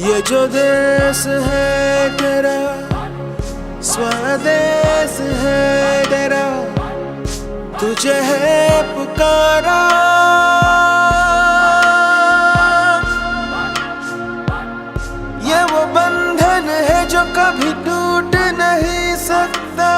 ये जो देश है तेरा, स्वदेश है तेरा, तुझे है पुकारा। ये वो बंधन है जो कभी टूट नहीं सकता।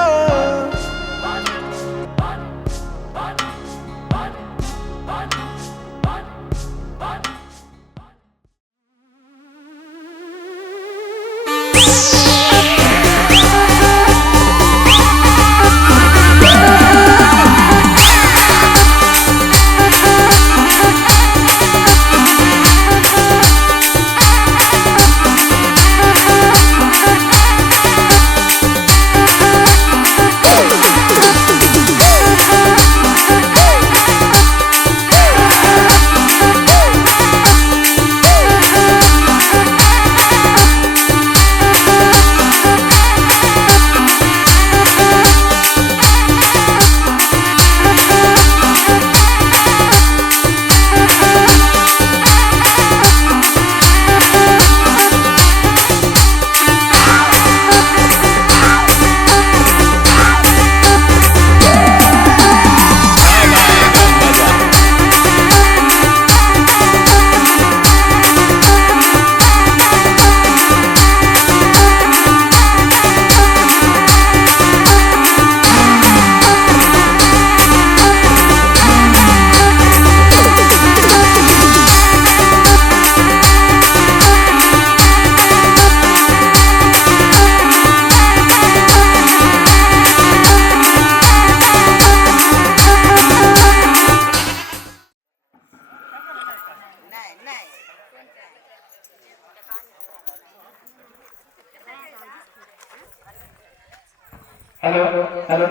हॅलो हॅलो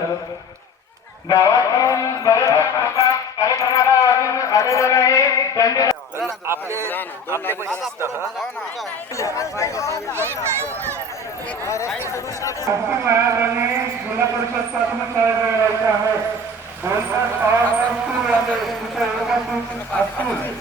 गावातून बरेच कार्यक्रमाला अजून आलेले नाही त्यांनी आपले पैसे महाराजांनी जिल्हा परिषद प्राथमिक शाळेत जायचे आहे. 2 तास सुरू झाले तुमच्या उपस्थित असतील.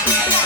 Thank you.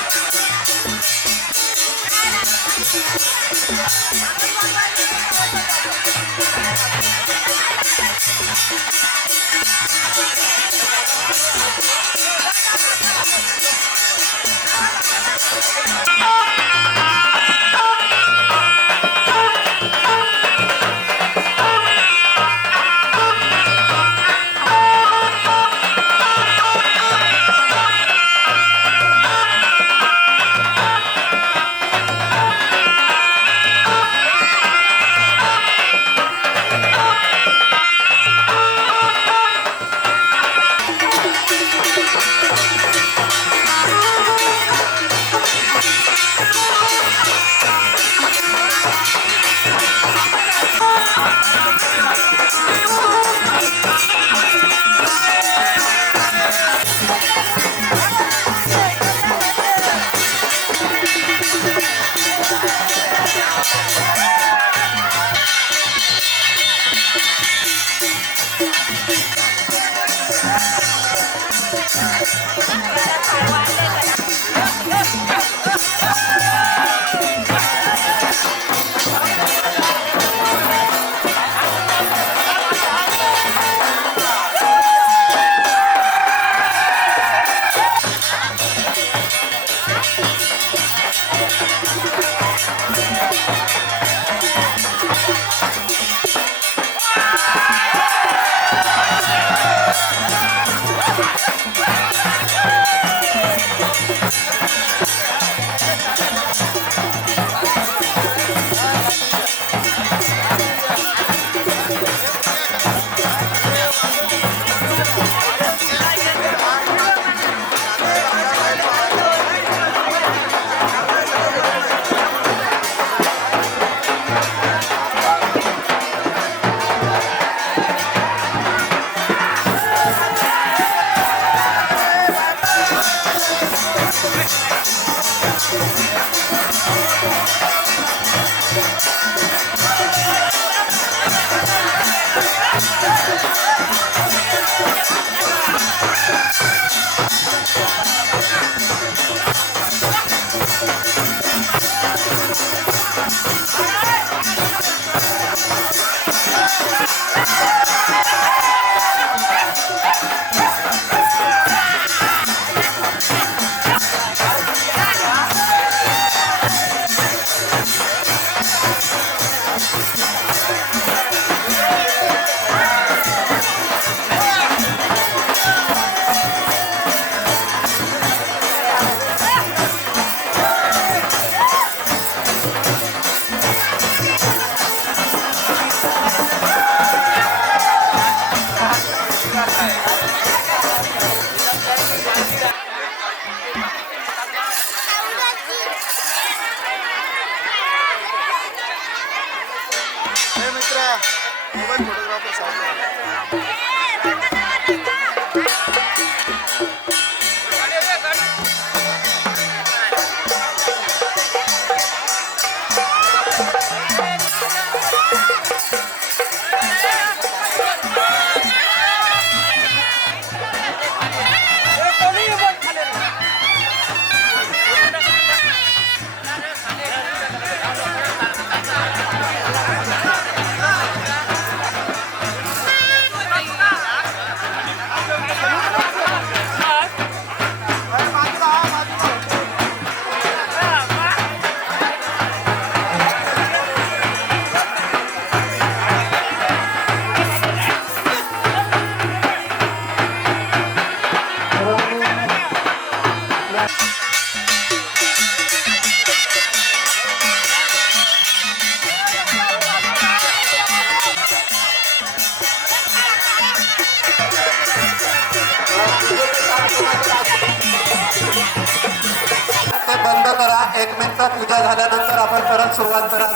मोबाईल फोटोग्राफर साहेब बंद करा। 1 मिनिट पूजा झाल्यानंतर आपण परत सुरुवात करा।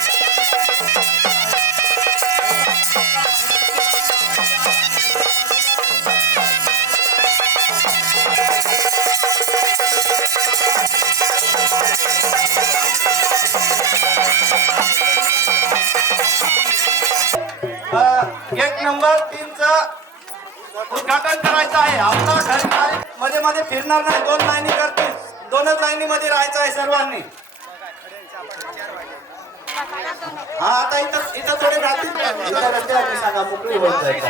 गेट नंबर 3 उद्घाटन करायचं आहे। आपला मध्ये मध्ये फिरणार नाही, 2 लाईनी करतील, 2च लाईनी मध्ये राहायचं आहे सर्वांनी। हा आता इथं इथं थोडे राहतील इथं रस्त्यावर सांगा मोकळी होत जाईल.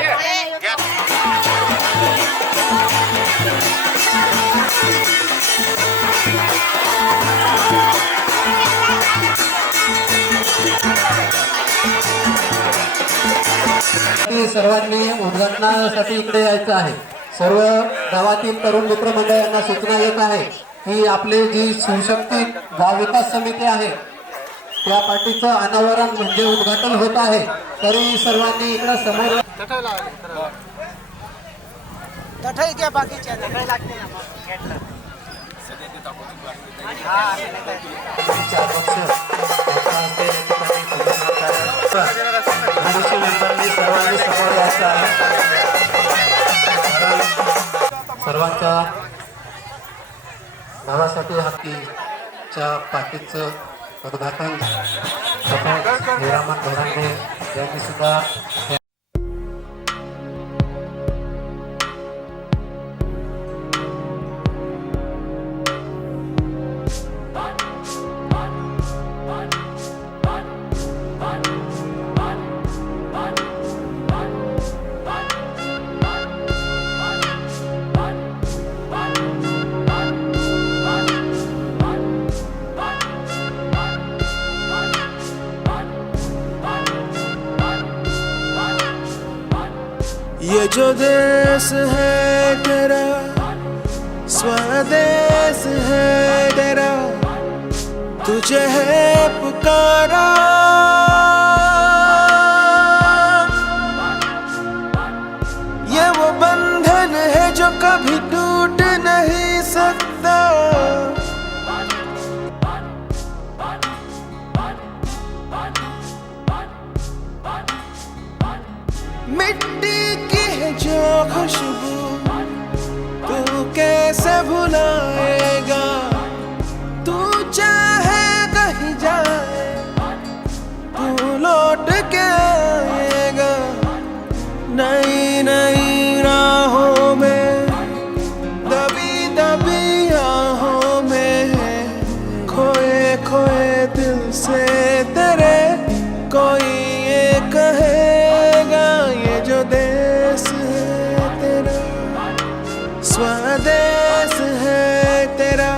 सर्वांनी उद्घाटनासाठी इकडे यायचं आहे. सर्व गावातील तरुण मित्र मंडळांना सूचना येत आहे की आपली जी शिवशक्ती गाव विकास समिती आहे त्या पार्टीचं अनावरण म्हणजे उद्घाटन होत आहे. तरी सर्वांनी इकडे समोर मेंबरनी सर्वांनी समोर यायचं आहे. सर्वांच्या गावासाठी हत्तीच्या पार्टीचं उद्घाटन हिरामन धोरांडे यांनी सुद्धा ये जो देश है तेरा स्वदेश है तेरा तुझे है पुकारा ये वो बंधन है जो कभी टूट नहीं सकता मिट्टी की है जो खुशबू तू कैसे भुलाएगा तू चाहे कहीं जाए तू लौट के आएगा नई नई राहों में दबी दबी आहों में खोए खोए दिल से तेरे कोई ये कहेगा ये जो देश है तेरा स्वदेश है तेरा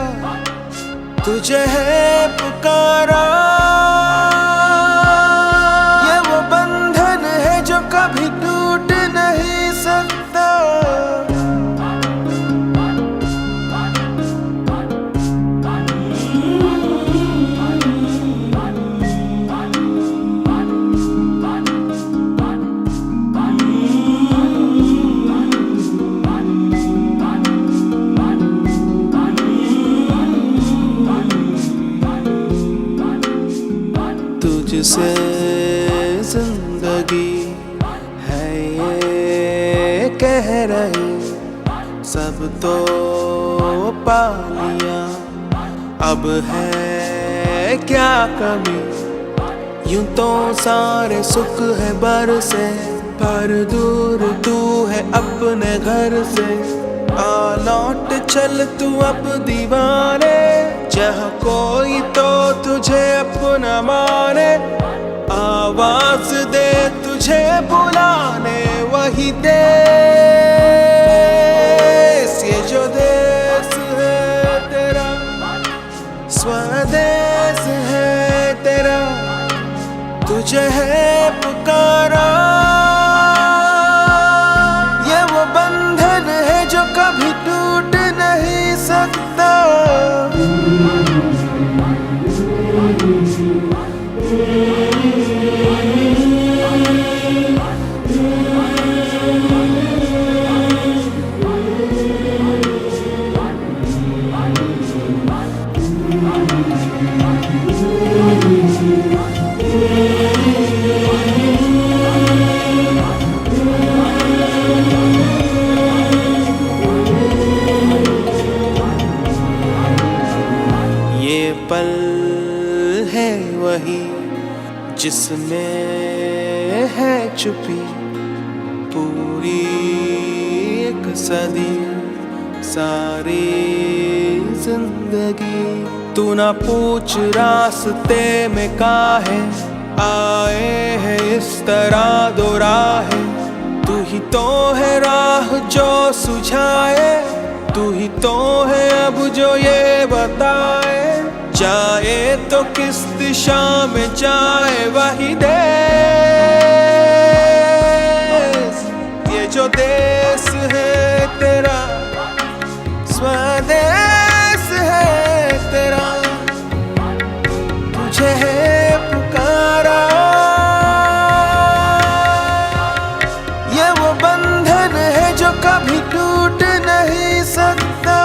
तुझे है पुकारा ये वो बंधन है जो कभी टूट नहीं सकता तुझसे जिंदगी है ये कह रही सब तो पा लिया अब है क्या कमी यूं तो सारे सुख है बरसे पर दूर तू है अपने घर से आ लौट चल तू अब दीवाने जहाँ कोई तो तुझे अपना माने आवाज दे तुझे बुलाने वही देश ये जो देश है तेरा स्वदेश है तेरा तुझे है पुकारा ये वो बंधन है जो कभी टूट नहीं सकता ये पल है वही जिसमें है छुपी पूरी एक सदी सारी जिंदगी तू ना पूछ रास्ते में काहे आए हैं इस तरह दो राहें। तू ही तो है राह जो सुझाए, तू ही तो है अब जो ये बताए, जाए तो किस दिशा में जाए वही देश। ये जो देश है तेरा स्वदेश है तेरा, तुझे है पुकारा। ये वो बंधन है जो कभी टूट नहीं सकता।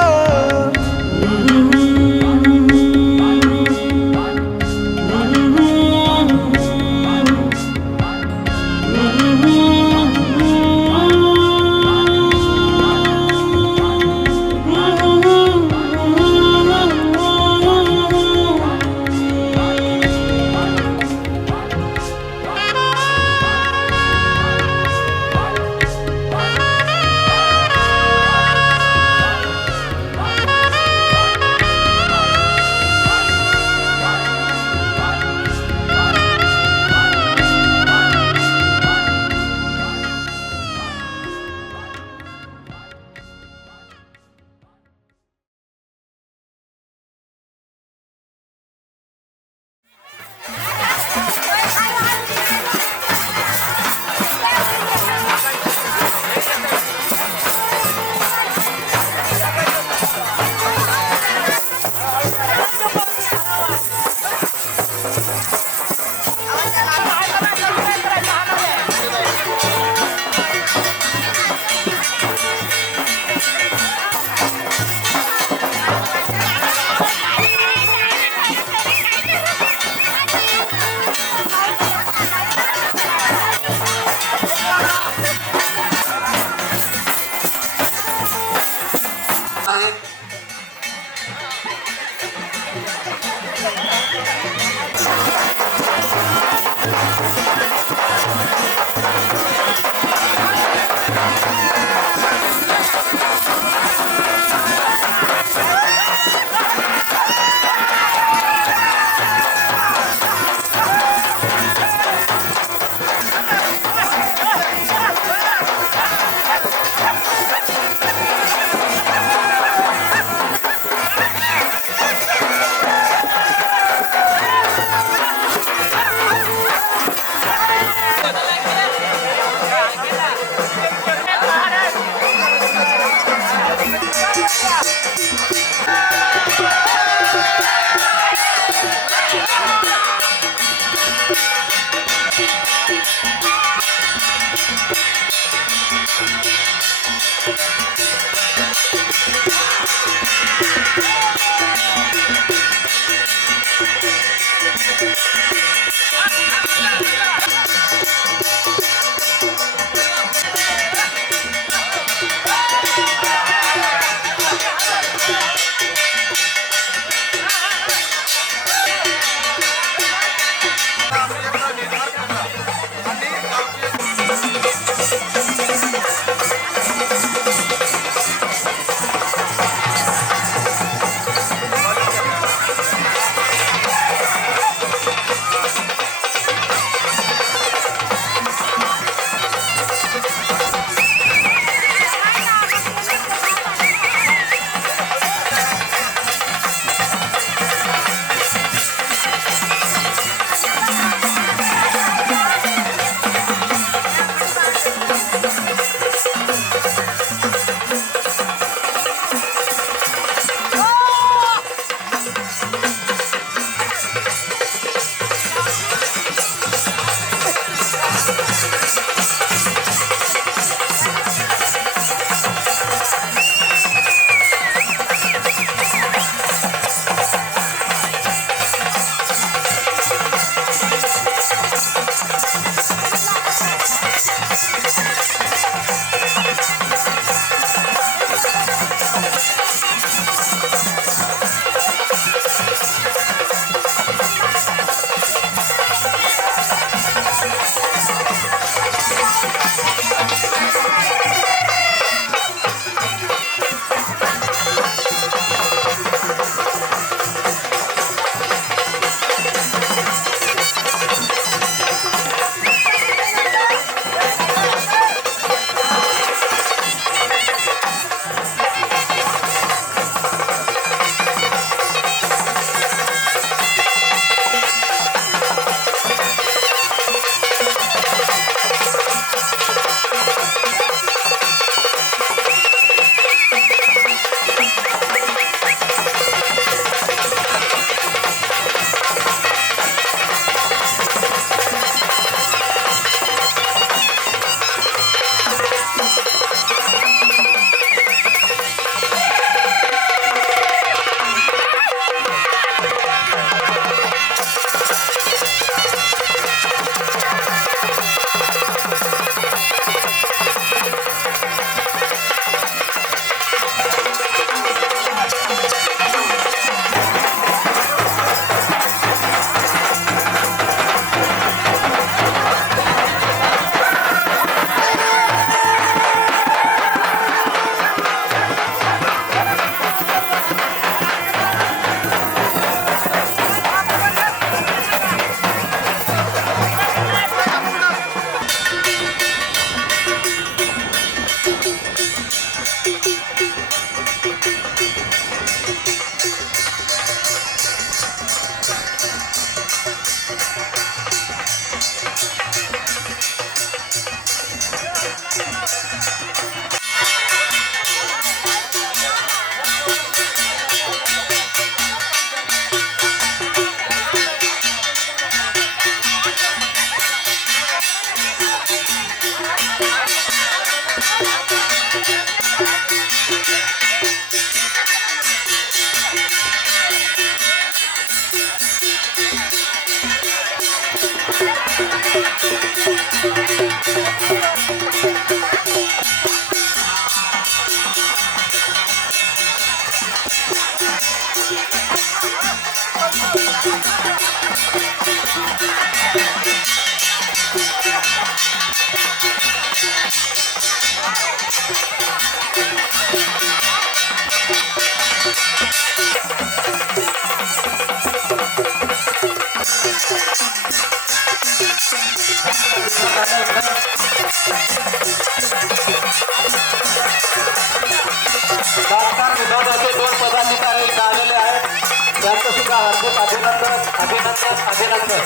दातार विभागाचे 2 पदाधिकारी इथं आलेले आहेत. त्यांचं सुद्धा हार्दिक अभिनंदन अभिनंदन अभिनंदन.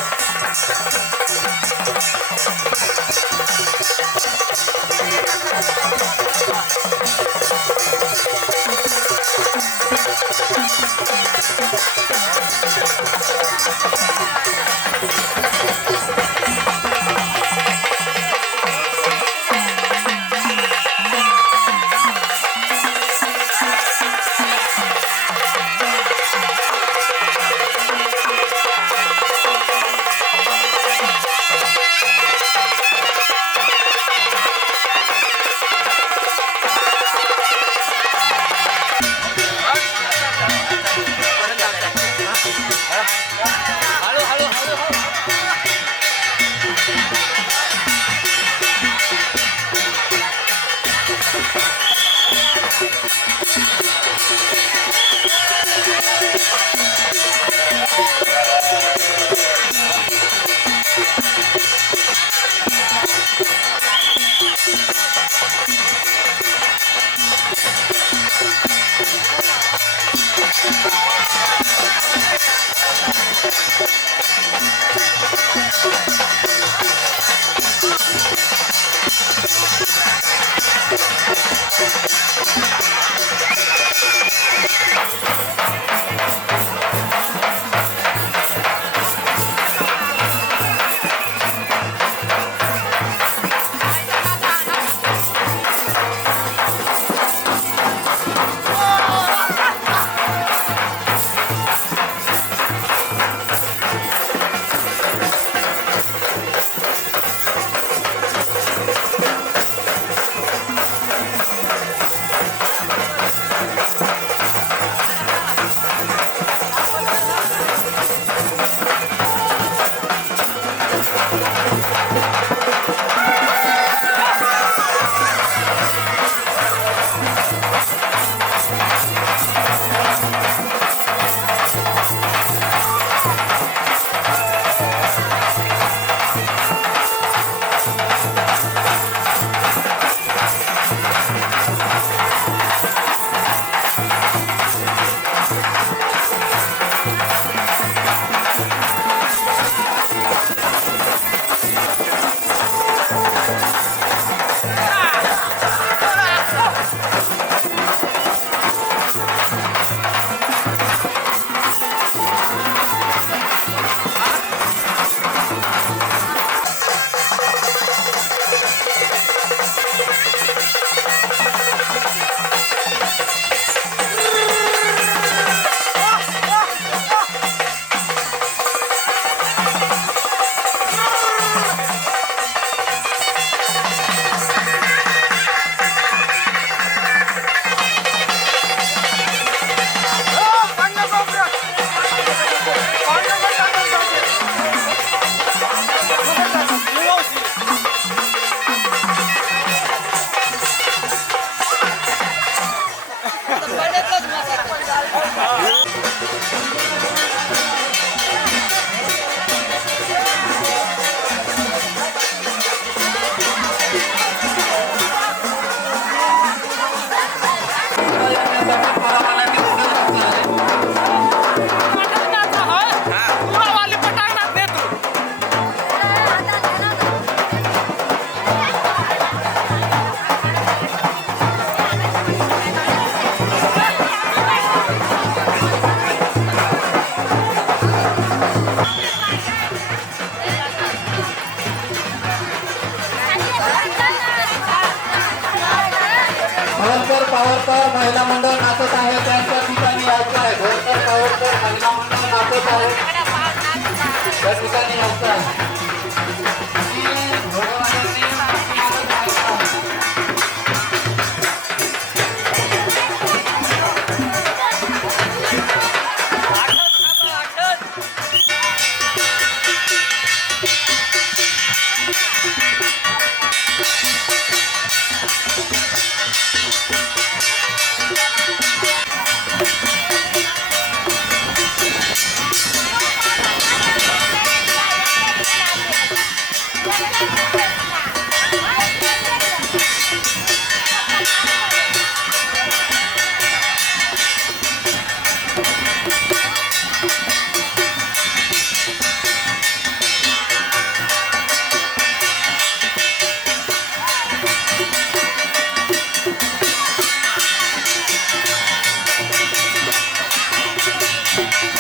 आपले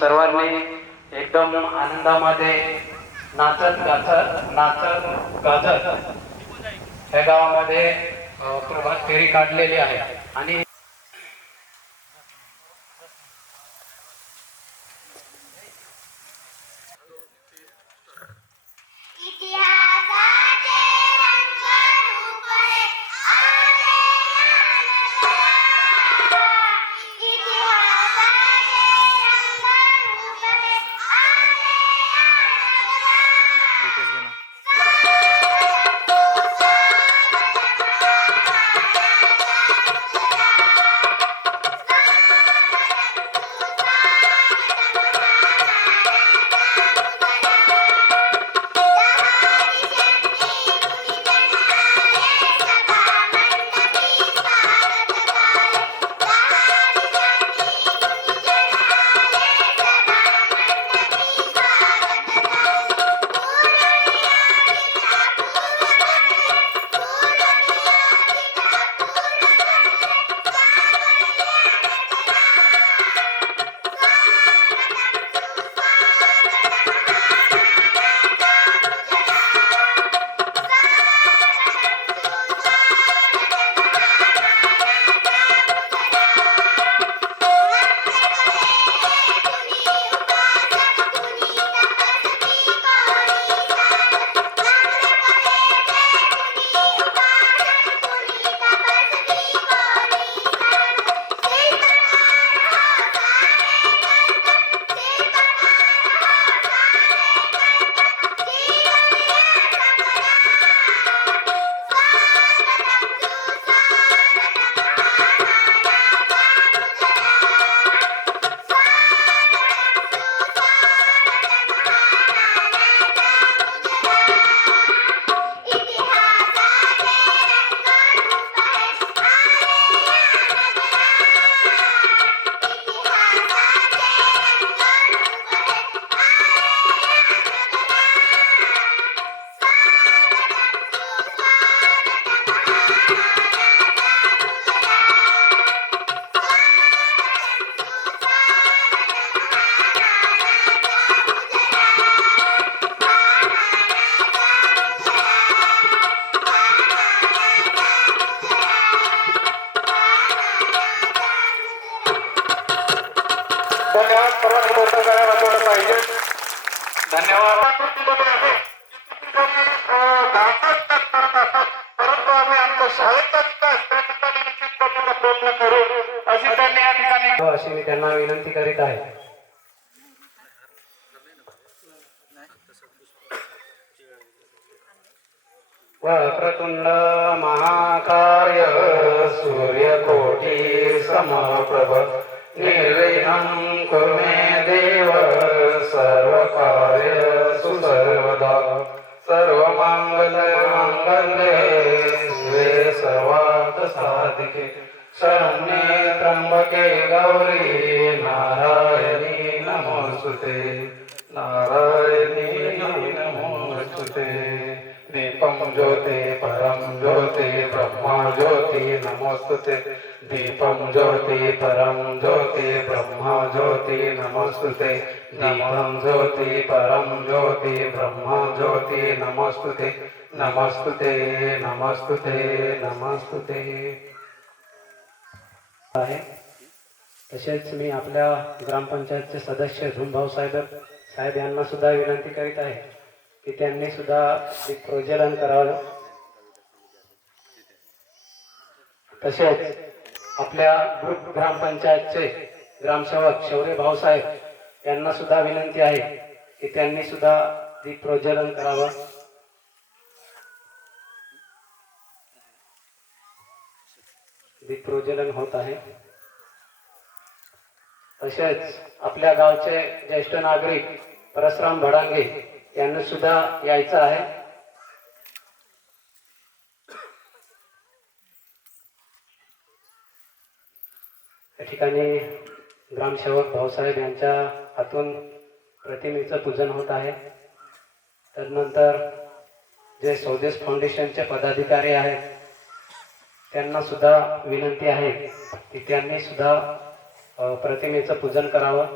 सर्वांनी एकदम आनंदामध्ये नाचत गाजत या गावामध्ये प्रभात फेरी काढलेली आहे आणि धन्यवाद. सर्वांनी बोलता जायला वाचवलं पाहिजे. धन्यवाद. परंतु आम्ही आमच्या शाळेत त्या ठिकाणी निश्चित करण्याचा प्रयत्न करू अशी त्यांनी या ठिकाणी अशी मी त्यांना विनंती करीत आहे. वक्रतुंड महाकाय सूर्यकोटि समप्रभ निर्विघ्नं कुरु मे देव सर्वकार्येषु सर्वदा सर्वमङ्गलमाङ्गल्ये शिवे सर्वार्थसाधिके शरण्ये त्र्यम्बके गौरी नारायणी नमोस्तुते नारायणी नमोस्तुते. दीपं ज्योति परम ज्योति ब्रह्मा ज्योति नमोस्तुते. दीपं ज्योति परम ज्योति ब्रह्मा ज्योति नमोस्तुते. दीपं ज्योति परम ज्योति ब्रह्मा ज्योति नमोस्तुते. नमस्तुते नमस्तुते नमस्तुते आहे. तसेच मी आपल्या ग्रामपंचायतचे सदस्य झुंभाऊ साहेब यांना सुद्धा विनंती करीत आहे की त्यांनी सुद्धा प्रज्वलन करावं. तसेच आपल्या ग्रामपंचायतचे ग्रामसेवक शौर्य भाऊसाहेब यांना सुद्धा विनंती आहे की त्यांनी सुद्धा दीप प्रज्वलन करावं. दीप प्रज्वलन होत आहे. तसेच आपल्या गावचे ज्येष्ठ नागरिक परशुराम भडांगे यांना सुद्धा यायचं आहे. या ठिकाणी ग्रामसेवक भाऊसाहेब यांच्या हातून प्रतिमेचं पूजन होत आहे. तदनंतर जे स्वदेश फाउंडेशनचे पदाधिकारी आहेत त्यांना सुद्धा विनंती आहे की त्यांनी सुद्धा प्रतिमेचं पूजन करावं.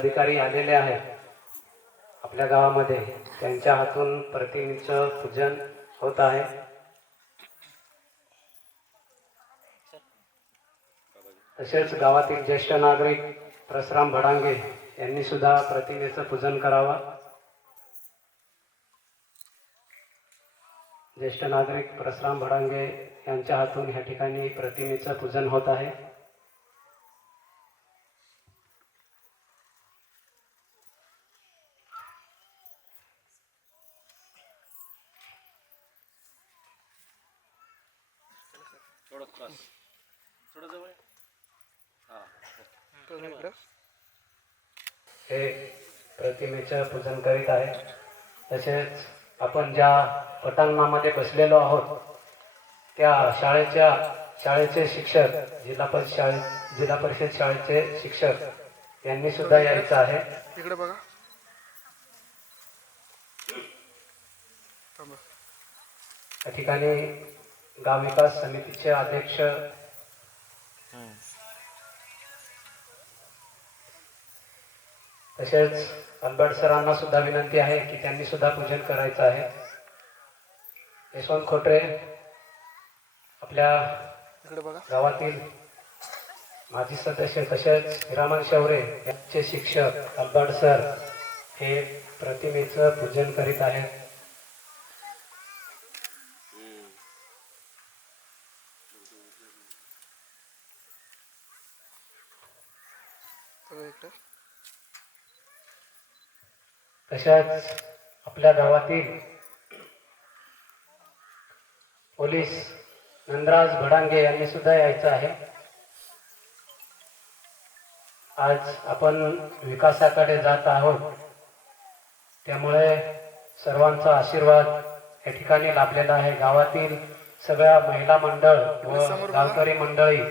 अधिकारी आलेले आहेत आपल्या गावामध्ये, त्यांच्या हातून प्रतिमेचं पूजन होत आहे. तसेच गावातील ज्येष्ठ नागरिक परशुराम भडांगे यांनी सुद्धा प्रतिमेचं पूजन करावं. ज्येष्ठ नागरिक परशुराम भडांगे यांच्या हातून या ठिकाणी प्रतिमेचं पूजन होत आहे. हे प्रतिमेचं पूजन करीत आहे. तसेच आपण ज्या पटांगणामध्ये बसलेलो आहोत त्या शाळेचे शिक्षक, जिल्हा परिषद शाळेचे शिक्षक यांनी सुद्धा यायचं आहे. इकडे बघा. या ठिकाणी गाव विकास समितीचे अध्यक्ष तसेच अल्बर्ट सरांना सुद्धा विनंती आहे की त्यांनी सुद्धा पूजन करायचं आहे. यशवंत खोटरे आपल्या इकडे बघा. गावातील माजी सदस्य तसेच हिरामन शौरे यांचे शिक्षक अल्बर्ट सर हे प्रतिमेचं पूजन करीत आहेत. इकडे तशाच आपल्या गावातील पोलीस नंदराज भडांगे यांनी सुद्धा यायचं आहे. आज आपण विकासाकडे जात आहोत, त्यामुळे सर्वांचा आशीर्वाद या ठिकाणी लाभलेला आहे. गावातील सगळ्या महिला मंडळ व गावकरी मंडळी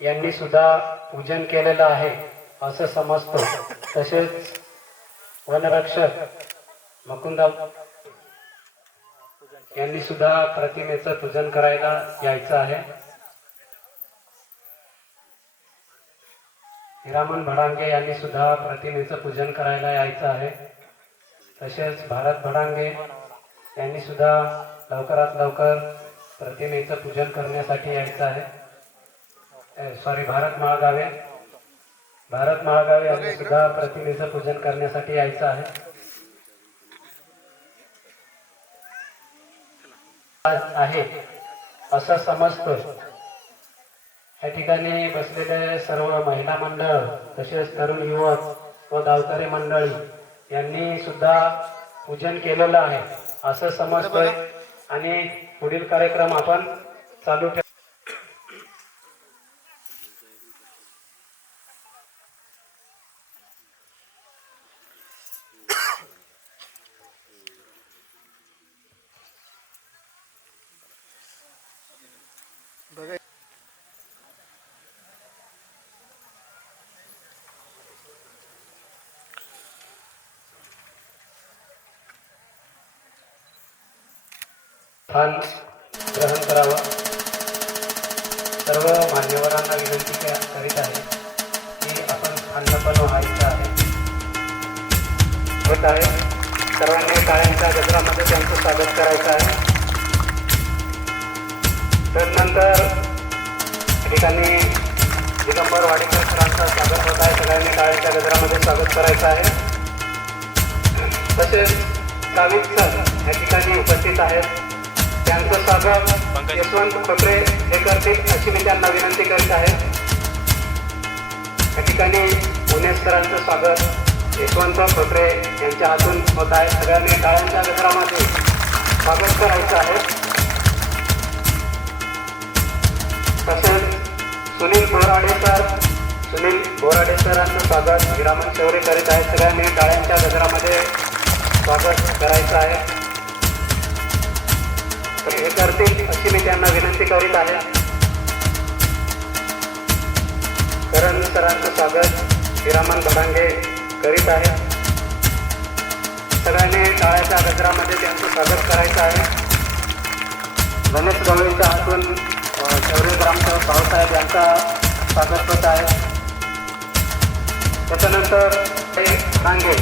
यांनी सुद्धा पूजन केलेलं आहे असं समजतो. तसेच वनरक्षक मुकुंदा यांनी सुद्धा प्रतिमेचं पूजन करायला यायचं आहे. हिरामन भडांगे यांनी सुद्धा प्रतिमेचं पूजन करायला यायचं आहे. तसेच भारत भडांगे यांनी सुद्धा लवकरात लवकर प्रतिमेचं पूजन करण्यासाठी यायचं आहे. भारत माळगावे यांनी सुद्धा प्रतिमेचं पूजन करण्यासाठी यायचं आहे. आज आहे असं समजतो. या ठिकाणी बसलेले सर्व महिला मंडळ तसेच तरुण युवक व गावकरी मंडळी यांनी सुद्धा पूजन केलेलं आहे असं समजतोय. आणि पुढील कार्यक्रम आपण चालू ठेवू. बघा. स्थान ग्रहण करावं. सर्व मान्यवरांना विनंती करीत आहे की आपण स्थानपण व्हायचं आहे. होत आहे. सर्वांनी टाळ्यांच्या गजरामध्ये त्यांचं स्वागत करायचं आहे. त्यानंतर या ठिकाणी दिगंबर वाडेकर सरांचं स्वागत होत आहे. सगळ्यांनी टाळ्यांच्या गजरामध्ये स्वागत करायचं आहे. तसेच गावित सर या ठिकाणी उपस्थित आहेत. त्यांचं स्वागत यशवंत खोटरे हे करतील अशी मी त्यांना विनंती करीत आहे. या ठिकाणी पुणे सरांचं स्वागत यशवंत खोटरे यांच्या हातून होत आहे. सगळ्यांनी टाळ्यांच्या गजरामध्ये स्वागत करायचं आहे. तसेच सुनील बोराडे सरांचं स्वागत हिरामन शौरे करीत आहेत. सगळ्यांनी टाळ्यांच्या गजरामध्ये स्वागत करायचं आहे. हे करतील अशी मी त्यांना विनंती करीत आहे. करण सरांचं स्वागत हिरामन भडांगे करीत आहे. सगळ्यांनी टाळ्याच्या गजरामध्ये त्यांचं स्वागत करायचं आहे. गणेश गवळीच्या हातून शौर्य ग्रामसेवक भाऊसाहेब यांचा स्वागत होत आहे. त्याच्यानंतर डांगे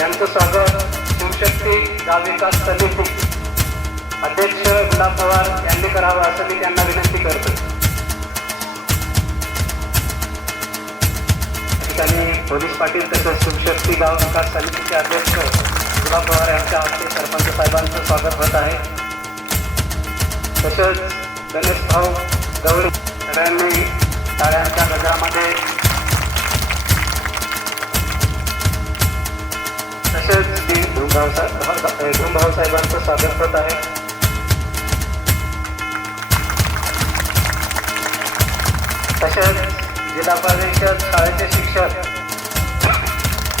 यांचं स्वागत शिवशक्ती गाव विकास समिती अध्यक्ष गुलाब पवार यांनी करावं असं मी त्यांना विनंती करतो. ठिकाणी पोलीस पाटील तसेच शिवशक्ती गाव विकास समितीचे अध्यक्ष गुलाब पवार यांच्या हस्ते सरपंच साहेबांचं स्वागत होत आहे. तसेच गणेश भाऊ गवळी सगळ्यांनी टाळ्यांच्या गजरामध्ये तसेच धुमभाऊ साहेबांचं स्वागत होत आहे. तसेच जिल्हा परिषद शाळेचे शिक्षक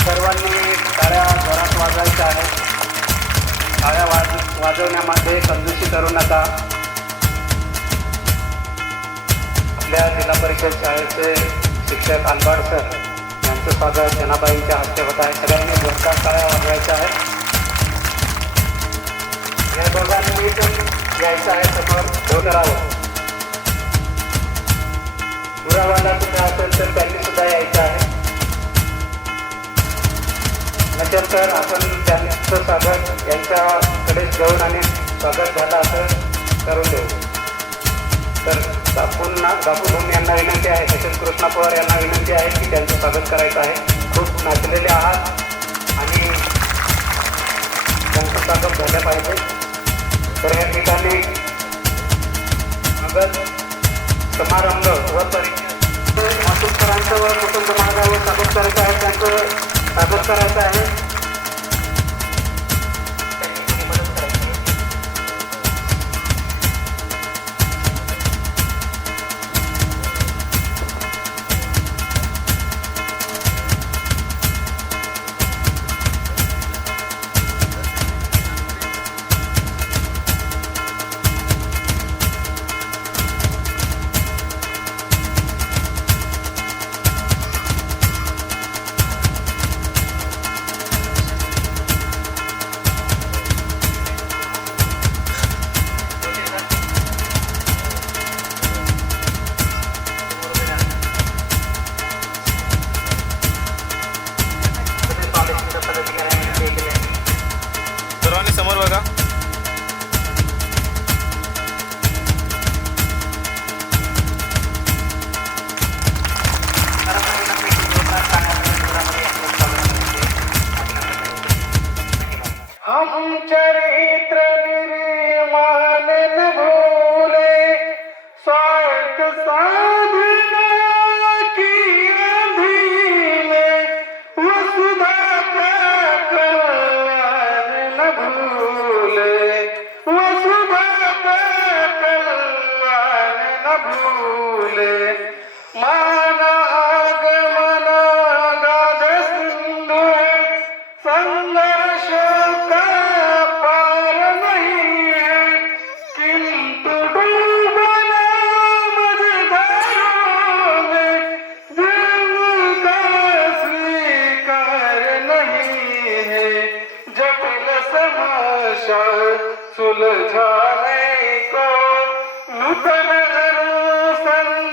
सर्वांनी टाळ्या जोरात वाजवायच्या आहेत. टाळ्या वाजवण्यामध्ये कंजूसी करू नका. आपल्या जिल्हा परिषद शाळेचे शिक्षक आंबाड सर यांचं स्वागत जनाबाईंच्या हस्ते होत आहे. सगळ्यांनी जोरदार टाळ्या वाजवायच्या आहेत. या दोघांनी यायचं आहे समोर हो करावं. पुरावाला सुद्धा असेल तर त्यांनी सुद्धा यायचं आहे. नसेल तर आपण त्यांचं स्वागत यांच्याकडे जाऊन आणि स्वागत झालं असं करून देऊ. तर बापून यांना विनंती आहे तसेच कृष्णा पवार यांना विनंती आहे की त्यांचं स्वागत करायचं आहे. खूप नाचलेले आहात आणि त्यांचं स्वागत झालं पाहिजे. तर या ठिकाणी नगद समारंभ व मातुकरांचं व कुटुंब महाराजांवर स्वागत करायचं आहे. त्यांचं स्वागत करायचं आहे. सर्वांनी समोर बघा. हम चरित्र निर्माण न भूले स्वार्थ साधना की आंधी में वसुधा का कल्याण न भूले वसुधा का कल्याण न भूले. मान आगमन गाद सिंधु संघर्ष का पार नहीं है किंतु डूबना मझधारों में जिनका स्वीकार नहीं है. जटिल समस्या सुलझाने को नूतन अनुसंधान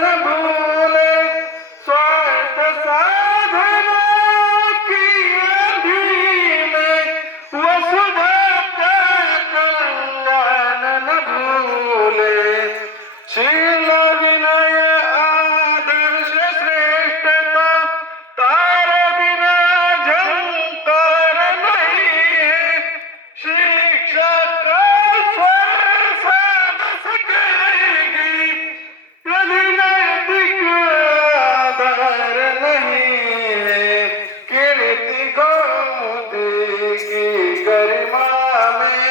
न भूले स्वार्थ साधना की आंधी में वसुधा का कल्याण न भूले. शील विनय आदर्श श्रेष्ठता तार बिना झंकार नहीं है. शिक्षक स्वर साध सकेगी यदि नैतिक आधार नहीं है. कीर्ति गौरव की गरिमा में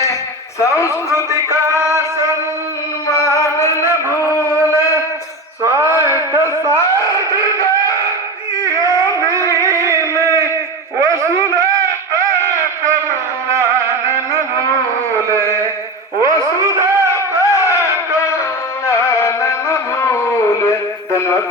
संस्कृति का सम्मान न भूले स्वार्थ साधना की आंधी में वसुधा का कल्याण न भूले वसुधा का कल्याण न भूले. धन्यवाद.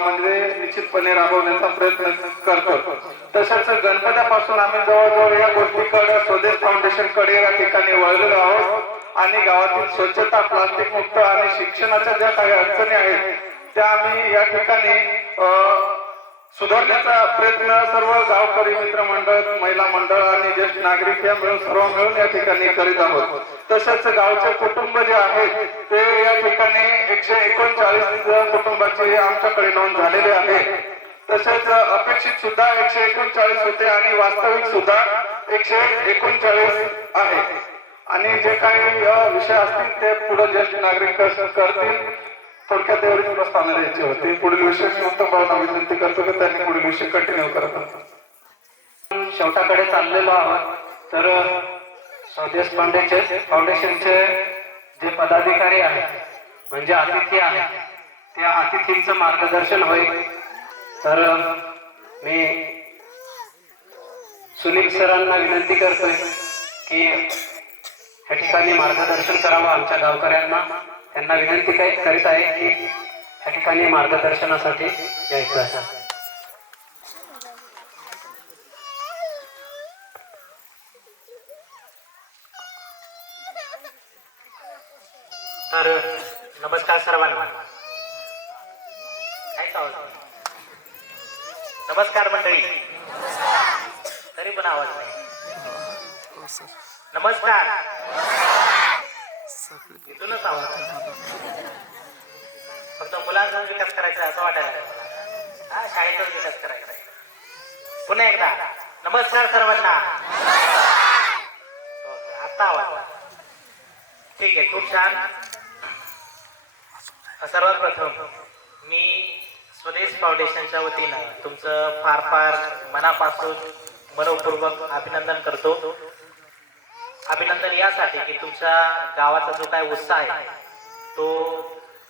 म्हणजे निश्चितपणे राबवण्याचा प्रयत्न करतो. तसंच गणपत्यापासून आम्ही जवळजवळ या गोष्टीकडे स्वदेश फाउंडेशन कडे या ठिकाणी वळलेलो आहोत आणि गावातील स्वच्छता, प्लास्टिक मुक्त आणि शिक्षणाच्या ज्या काही अडचणी आहेत त्या आम्ही या ठिकाणी सुधारण्याचा प्रयत्न सर्व गावकरी मित्रमंडळ, महिला मंडळ आणि ज्येष्ठ नागरिक या मिळून सर्व मिळून या ठिकाणी करीत आहोत. तसेच गावचे कुटुंब जे आहेत ते या ठिकाणी 139 कुटुंबाची आमच्याकडे नोंद झालेली आहे. तसेच अपेक्षित सुद्धा 139 होते आणि वास्तविक सुद्धा 139 आहे. आणि जे काही विषय असतील ते पुढे ज्येष्ठ नागरिक करतील. थोडक्यात एवढीच प्रस्तावना द्यायची होती. पुढील विषय मी उत्तम भावना विनंती करतो की त्यांनी पुढील विषय कंटिन्यू करत. शेवटाकडे चाललेलो आहोत. तर स्वदेश फाउंडेशनचे जे पदाधिकारी आहेत म्हणजे अतिथी आहेत त्या अतिथींचं मार्गदर्शन होईल. तर मी सुनील सरांना विनंती करतोय की या ठिकाणी मार्गदर्शन करावं आमच्या गावकऱ्यांना. त्यांना विनंती करीत आहे की या ठिकाणी मार्गदर्शनासाठी यायचं आहे. तर नमस्कार सर्वांना. काहीच आवाज नाही. नमस्कार मंडळी. तरी पण आवाज नाही. नमस्कार. इथूनच आवाज. फक्त मुलांचा विकास करायचा असं वाटायला लागलं. हा, शाळेचा विकास करायचा. पुन्हा एकदा नमस्कार सर्वांना. आता आवाज. ठीक आहे, खूप छान. सर्वात प्रथम मी स्वदेश फाउंडेशनच्या वतीनं तुमचं फार फार मनापासून मनपूर्वक अभिनंदन करतो. अभिनंदन यासाठी की तुमच्या गावाचा जो काय उत्साह आहे तो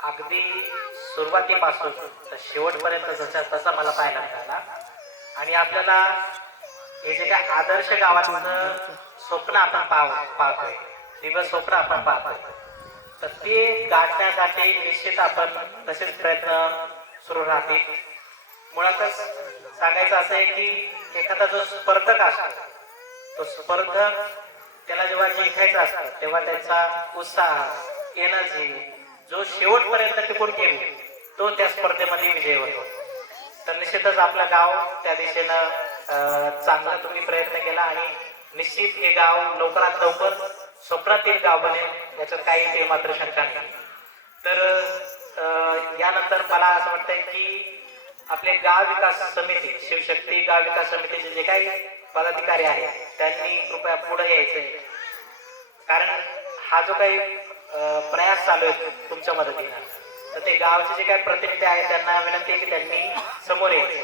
अगदी सुरुवातीपासून तर शेवटपर्यंत तसा मला पाहायला मिळाला. आणि आपल्याला हे जे काय आदर्श गावाचं स्वप्न आपण पाहतोय, दिवस स्वप्न आपण पाहतोय, तर ते गाठण्यासाठी निश्चित आपण तसेच प्रयत्न सुरू राहतील. मुळातच सांगायचं असं आहे की एखादा जो स्पर्धक असतो तो स्पर्धक त्याला जेव्हा जिंकायचं असतं तेव्हा त्याचा उत्साह, एनर्जी जो शेवटपर्यंत टिकून ठेवू तो त्या स्पर्धेमध्ये विजय होतो. तर निश्चितच आपलं गाव त्या दिशेनं चांगला तुम्ही प्रयत्न केला आणि निश्चित हे गाव लवकरात लवकर स्वप्नातील गाव बनेल याच्यात काही मात्र शंका नाही. तर यानंतर मला असं वाटतंय की आपले गाव विकास समिती, शिवशक्ती गाव विकास समितीचे जे काही पदाधिकारी आहेत त्यांनी कृपया पुढे यायचंय. कारण हा जो काही प्रयास चालू आहे तुमच्या मदतीनं, तर ते गावचे जे काही प्रतिनिधी आहेत त्यांना विनंती आहे की त्यांनी समोर यायचंय.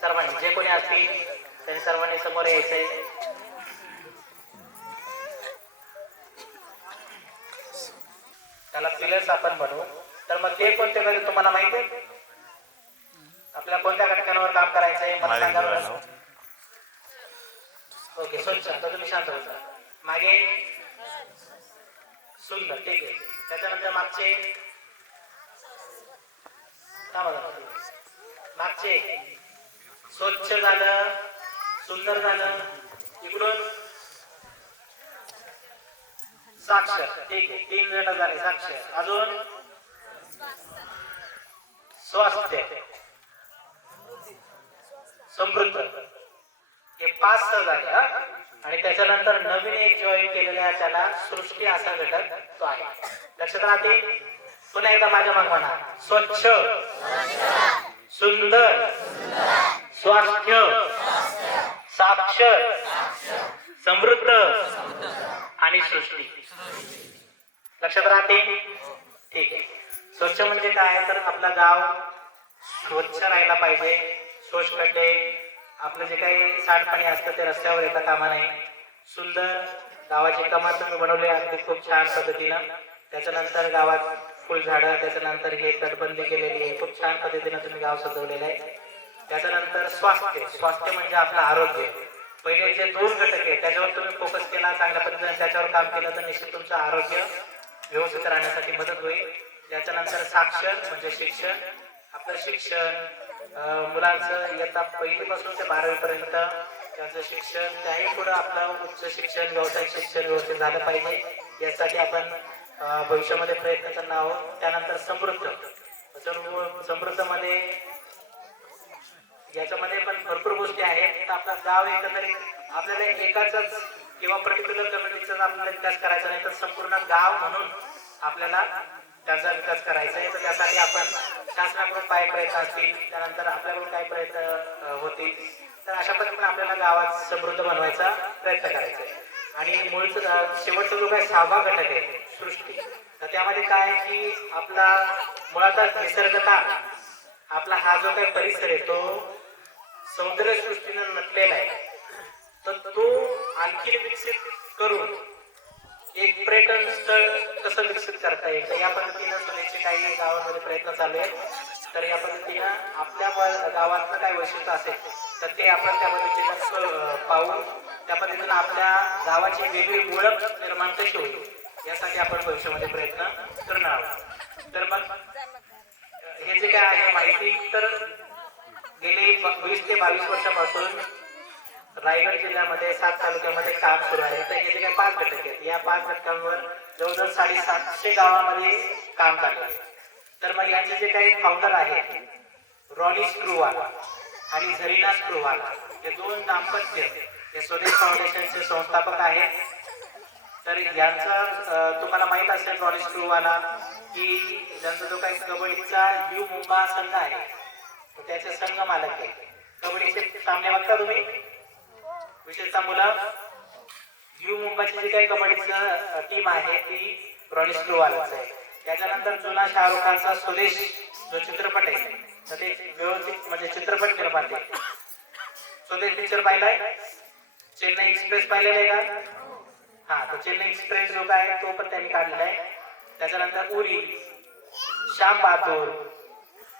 सर्वांनी जे कोणी असतील त्यांनी सर्वांनी समोर यायचंय. त्याला पिलर्स आपण म्हणू. तर मग ते कोणते कधी तुम्हाला माहिती आहे? आपल्याला कोणत्या घटकांवर काम करायचंय मला सांगा. ओके, स्वच्छ. तर तुम्ही शांत होता. मागे सुंदर, ठीक आहे. त्याच्यानंतर मागचे स्वच्छ झालं, सुंदर झालं. इकडून साक्षर, ठीक आहे. 3 जण झाले साक्षर. अजून स्वास्थ्य, समृद्ध, हे 5 झाले. आणि त्याच्यानंतर नवीन एक जॉईन केलेला आहे त्याला सृष्टी असा घटक तो आहे. लक्षात राहते. पुन्हा एकदा माझ्या मागे म्हणा. स्वच्छ, सुंदर, स्वास्थ्य, साक्षर, समृद्ध आणि सृष्टी. लक्षात राहते. ठीक आहे. स्वच्छ म्हणजे काय तर आपलं गाव स्वच्छ राहायला पाहिजे. शोषखड्डे, आपलं जे काही सांडपाणी असतं ते रस्त्यावर येता कामा नाही. सुंदर, गावाची कमाल तुम्ही बनवली अगदी खूप छान पद्धतीनं. त्याच्यानंतर गावात फुलझाडं, त्याच्यानंतर हे तटबंदी केलेली आहे. खूप छान पद्धतीनं तुम्ही गाव सजवलेलं आहे. त्याच्यानंतर स्वास्थ्य, स्वास्थ्य म्हणजे आपलं आरोग्य. पहिले जे 2 घटक आहे त्याच्यावर तुम्ही फोकस केला, चांगल्या पद्धतीने त्याच्यावर काम केलं तर निश्चित तुमचं आरोग्य व्यवस्थित राहण्यासाठी मदत होईल. त्याच्यानंतर साक्षर म्हणजे शिक्षण. आपलं शिक्षण मुलांचं इयत्ता 1ली पासून ते 12वी पर्यंत त्यांचं शिक्षण, त्याही पुढे आपलं उच्च शिक्षण, व्यावसायिक शिक्षण व्यवस्थित झालं पाहिजे. यासाठी आपण भविष्यामध्ये प्रयत्न करणार आहोत. त्यानंतर समृद्ध, समृद्धमध्ये याच्यामध्ये पण भरपूर गोष्टी आहेत. तर आपलं गाव एकंदरीत आपल्याला एकाचाच किंवा पर्टिक्युलर कम्युनिटीचाच आपल्याला विकास करायचा नाही, तर संपूर्ण गाव म्हणून आपल्याला त्याचा विकास करायचा आहे. तर त्यासाठी आपण शासनाकडून काय प्रयत्न असतील, त्यानंतर आपल्याकडून काय प्रयत्न होतील, तर अशा पद्धतीने आपल्याला गावात समृद्ध बनवायचा प्रयत्न करायचा आहे. आणि मूळचं शेवटचा जो काही 6वा घटक आहे सृष्टी, तर त्यामध्ये काय आहे की आपला मुळातच निसर्गता, आपला हा जो काही परिसर आहे तो सौंदर्य सृष्टीनं नटलेला आहे. तर तो आणखी विकसित करून एक पर्यटन स्थळ कसं विकसित करता येईल, तर या पद्धतीनं स्वतःचे काही गावांमध्ये प्रयत्न चालू आहेत. तर या पद्धतीनं आपल्या गावातलं काय वैशिष्ट्य असेल तर ते आपण त्या पद्धतीनं पाहून त्या पद्धतीनं आपल्या गावाची वेगळी ओळख निर्माण कशी होईल यासाठी आपण भविष्यामध्ये प्रयत्न करणार आहोत. तर मग हे जे काय आहे माहिती, तर गेली 20 ते 22 वर्षापासून रायगड जिल्ह्यामध्ये 7 तालुक्यामध्ये काम सुरू आहे. तर हे जे काही 5 घटक आहेत, या 5 घटकांवर जवळजवळ 750 गावामध्ये काम चालू आहे. तर मग यांचे जे काही फाउंडर आहेत रॉनी स्क्रूवाला आणि झरीना स्क्रूवाला, हे 2 दाम्पत्य हे स्वदेश फाउंडेशनचे संस्थापक आहेत. तर यांचा तुम्हाला माहित असेल रॉनी स्क्रूवाला की ज्यांचा जो काही कबड्डीचा यू मुंबा संघ आहे त्याचे संघ मालक आहे. कबड्डीचे सामने बघता तुम्ही, विशेषतः मुलं, यू मुंबईची जी काही कबड्डीचं टीम आहे ती रॉनी स्क्रूवालाच आहे. त्याच्यानंतर जुना शाहरुख खानचा स्वदेश जो चित्रपट आहे तर ते व्यवस्थित म्हणजे चित्रपट निर्माते, स्वदेश पिक्चर पाहिलाय, चेन्नई एक्सप्रेस पाहिलेला आहे का? हा, तर चेन्नई एक्सप्रेस जो काय तो पण त्यांनी काढलेला आहे. त्याच्यानंतर उरी, श्याम बहादूर,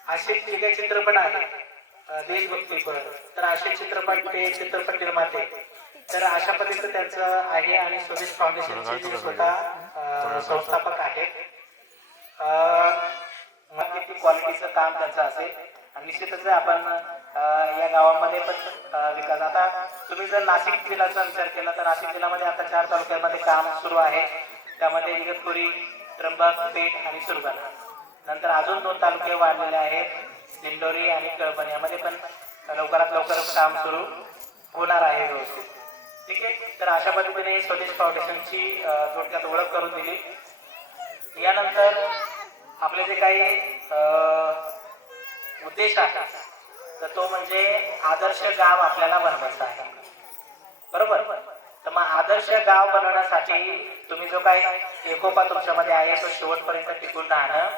असे जे काही चित्रपट आहेत देशभक्तीपर, तर असे चित्रपट ते चित्रपट निर्माते. तर अशा पद्धतीचं त्यांचं आहे आणि स्वदेश फाउंडेशनचे जे स्वतः संस्थापक आहेत. किती क्वालिटीचं काम त्यांचं असेल आणि निश्चितच आपण या गावामध्ये पण विकास. आता तुम्ही जर नाशिक जिल्ह्याचा विचार केला तर नाशिक जिल्ह्यामध्ये आता 4 तालुक्यांमध्ये काम सुरू आहे. त्यामध्ये इगतपुरी, त्र्यंबक, पेठ आणि सुरगाणा. नंतर अजून 2 तालुके वाढलेले आहेत, दिंडोरी आणि कळवण. यामध्ये पण लवकरात लवकर काम सुरू होणार आहे व्यवस्थित. ठीक आहे. तर अशा पद्धतीने स्वदेश फाउंडेशनची थोडक्यात ओळख करून दिली. यानंतर आपले जे काही उद्देश आहे तर तो म्हणजे आदर्श गाव आपल्याला बनवायचा आहे, बरोबर. तर मग आदर्श गाव बनवण्यासाठी तुम्ही जो काही एकोपा तुमच्यामध्ये आहे तो शेवटपर्यंत टिकून राहणं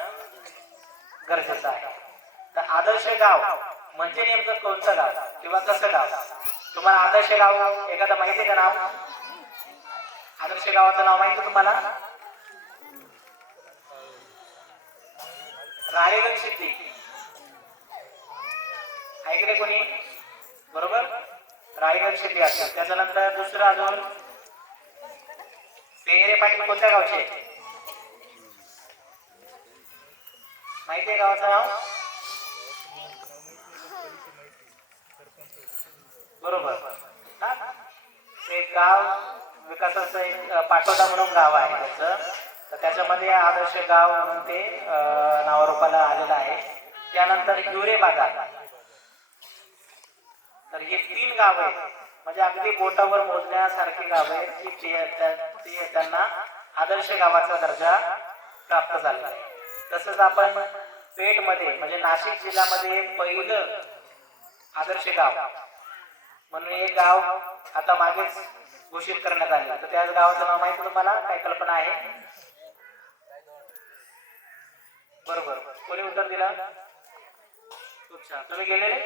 गरजेचं आहे. तर आदर्श गाव म्हणजे नेमकं कोणतं गाव किंवा कसं गाव? तुम्हाला आदर्श गाव एखादं माहिती आहे का नाव? आदर्श गावाचं नाव माहिती तुम्हाला? रायगड सिद्धी ऐकले कोणी? बरोबर, रायगड सिद्धी असेल. त्याच्यानंतर दुसरं अजून पेहरे पाटील कोणत्या गावचे माहिती आहे गावाचं नाव? बरोबर. ते गाव विकासाचं एक पाटोदा म्हणून गाव आहे त्याचं, तर त्याच्यामध्ये आदर्श गाव म्हणून ते नावारूपाला आलेलं आहे. त्यानंतर हिवरे बाजार. तर हे 3 गाव आहेत म्हणजे अगदी बोटावर मोजण्यासारखी गाव आहेत की त्यांना आदर्श गावाचा दर्जा प्राप्त झाला आहे. तसंच आपण पेठमध्ये म्हणजे नाशिक जिल्ह्यामध्ये पहिलं आदर्श गाव म्हणून एक गाव आता मागेच घोषित करण्यात आले. तर त्याच गावाचं नाव माहिती तुम्हाला? काय कल्पना आहे? बरोबर, कोणी उत्तर दिलं? खूप छान. तुम्ही गेलेले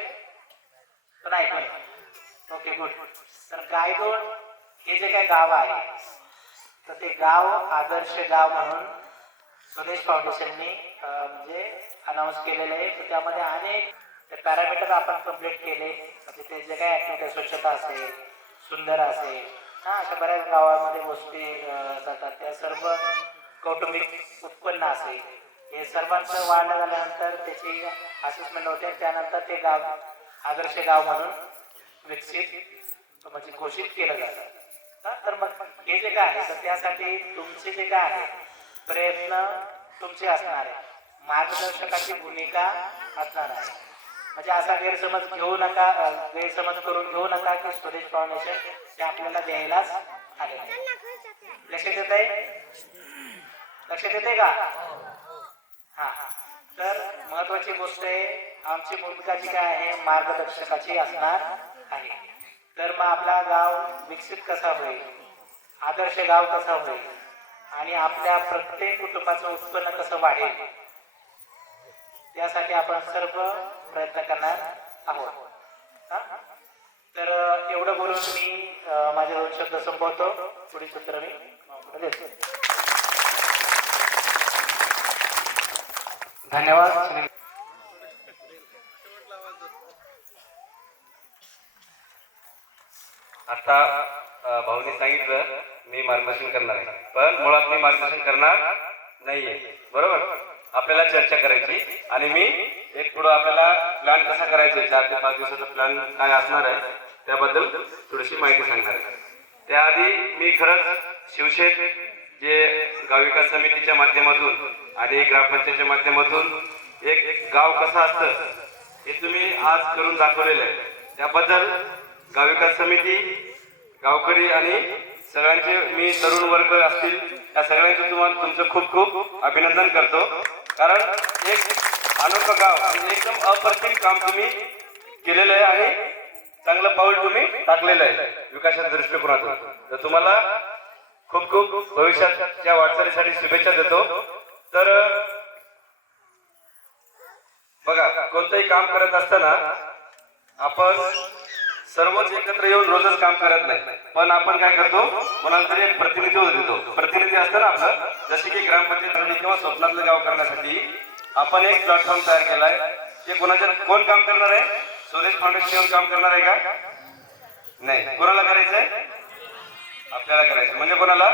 तर नाही कोणी? Okay, good. तर गायदोड हे जे काही गाव आहे तर ते गाव आदर्श गाव म्हणून स्वदेश फाउंडेशनने म्हणजे अनाऊन्स केलेले आहे. तर त्यामध्ये अनेक पॅरामीटर आपण कम्प्लीट केले. म्हणजे ते जे काही ऍक्टिव्हिटी, स्वच्छता असेल, सुंदर असेल, अशा बऱ्याच गावामध्ये गोष्टी जातात. त्या सर्व कौटुंबिक उत्पन्न असेल, हे सर्वांचं वाढ झाल्यानंतर त्याची असेसमेंट होते. त्यानंतर ते गाव आदर्श गाव म्हणून विकसित म्हणजे घोषित केलं जातं. तर मग हे जे काय आहे तर त्यासाठी तुमचे जे काय आहे प्रयत्न तुमचे असणार आहे, मार्गदर्शकाची भूमिका असणार आहे. म्हणजे असा गैरसमज घेऊ नका, गैरसमज करून घेऊ नका की स्वदेश फाउंडेशन ते आपल्याला द्यायलाच आले. लक्षात येत आहे? लक्षात येते का? हा. तर महत्वाची गोष्ट आहे, आमची भूमिका जी काय आहे मार्गदर्शकाची असणार आहे. तर मग आपला गाव विकसित कसा होईल, आदर्श गाव कसा होईल आणि आपल्या प्रत्येक कुटुंबाचं उत्पन्न कसं वाढेल, त्यासाठी आपण सर्व प्रयत्न करणार आहोत. तर एवढं बोलून मी माझे 2 शब्द संपवतो. पुढील सूत्र मी देतो. धन्यवाद. आता भाऊने सांगितलं मी मार्गदर्शन करणार आहे, पण मुळात मी मार्गदर्शन करणार नाहीये. बरोबर, आपल्याला चर्चा करायची आणि मी एक पुढं आपल्याला प्लॅन कसा करायचा 4 ते 5 दिवसाचा प्लॅन काय असणार आहे त्याबद्दल थोडीशी माहिती सांगणार आहे. त्याआधी मी खरंच शिवशेत जे गाव विकास समितीच्या माध्यमातून आणि ग्रामपंचायतीच्या माध्यमातून एक गाव कसं असतं हे तुम्ही आज करून दाखवलेलं आहे. त्याबद्दल गाव विकास समिती, गावकरी आणि सगळ्यांचे, मी तरुण वर्ग असतील या सगळ्यांचे तुम्हाला तुमचं खूप खूप अभिनंदन करतो. कारण एक अनोखं गाव आणि एकदम अप्रतिम काम तुम्ही केलेलं आहे आणि चांगलं पाऊल तुम्ही टाकलेलं आहे विकासाच्या दृष्टिकोनातून. तर तुम्हाला खूप खूप भविष्याच्या वाटचालीसाठी शुभेच्छा देतो. तर बघा, कोणतंही काम करत असताना आपण सर्वच एकत्र येऊन रोजच काम करत नाही, पण आपण काय करतो, कोणाला तरी एक प्रतिनिधित्व देतो. प्रतिनिधी असतं ना आपलं, जसे की ग्रामपंचायत किंवा स्वप्नातलं गाव करण्यासाठी आपण एक प्लॅटफॉर्म तयार केलाय. ते कोण काम करणार आहे? स्वदेश फाउंडेशन काम करणार आहे का? नाही. कोणाला करायचंय? आपल्याला करायचं. म्हणजे कोणाला?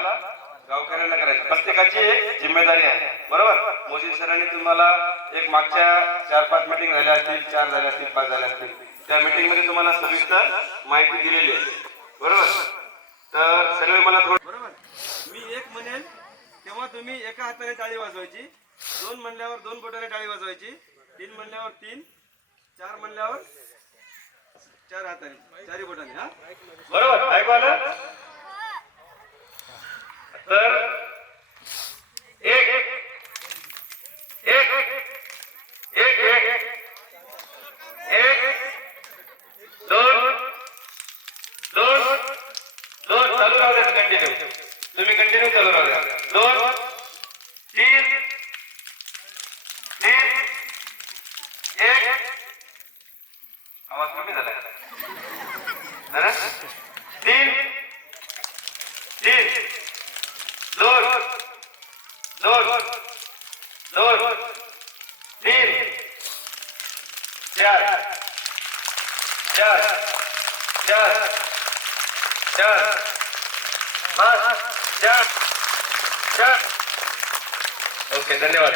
गावकऱ्यांना करायचं. प्रत्येकाची एक जिम्मेदारी आहे. बरोबर. मोदी सरांनी तुम्हाला एक मागच्या 4-5 मीटिंग झाल्या असतील, 4 झाल्या असतील, 5 झाल्या असतील, त्या मीटिंग मध्ये तुम्हाला सविस्तर माहिती दिलेली आहे. बरोबर. तर सगळे मला थोडं, बरोबर, मी एक म्हणेन तेव्हा तुम्ही एका हाताने टाळी वाजवायची, 2 म्हणल्यावर 2 बोटाने टाळी वाजवायची, 3 म्हणल्यावर 3, 4 म्हणल्यावर 4 हाताने, 4 बोटाने. हा, बरोबर. ऐकू आलं? तर एक एक एक एक एक एक 2 2 2 चालू राहू द्या. कंटिन्यू तुम्ही कंटिन्यू चालू राहू द्या. 2 3 3 1. आवाज कमी झाला का? 3 3 2 2 2 3 4 4 4 4 5 4 4. ओके, धन्यवाद.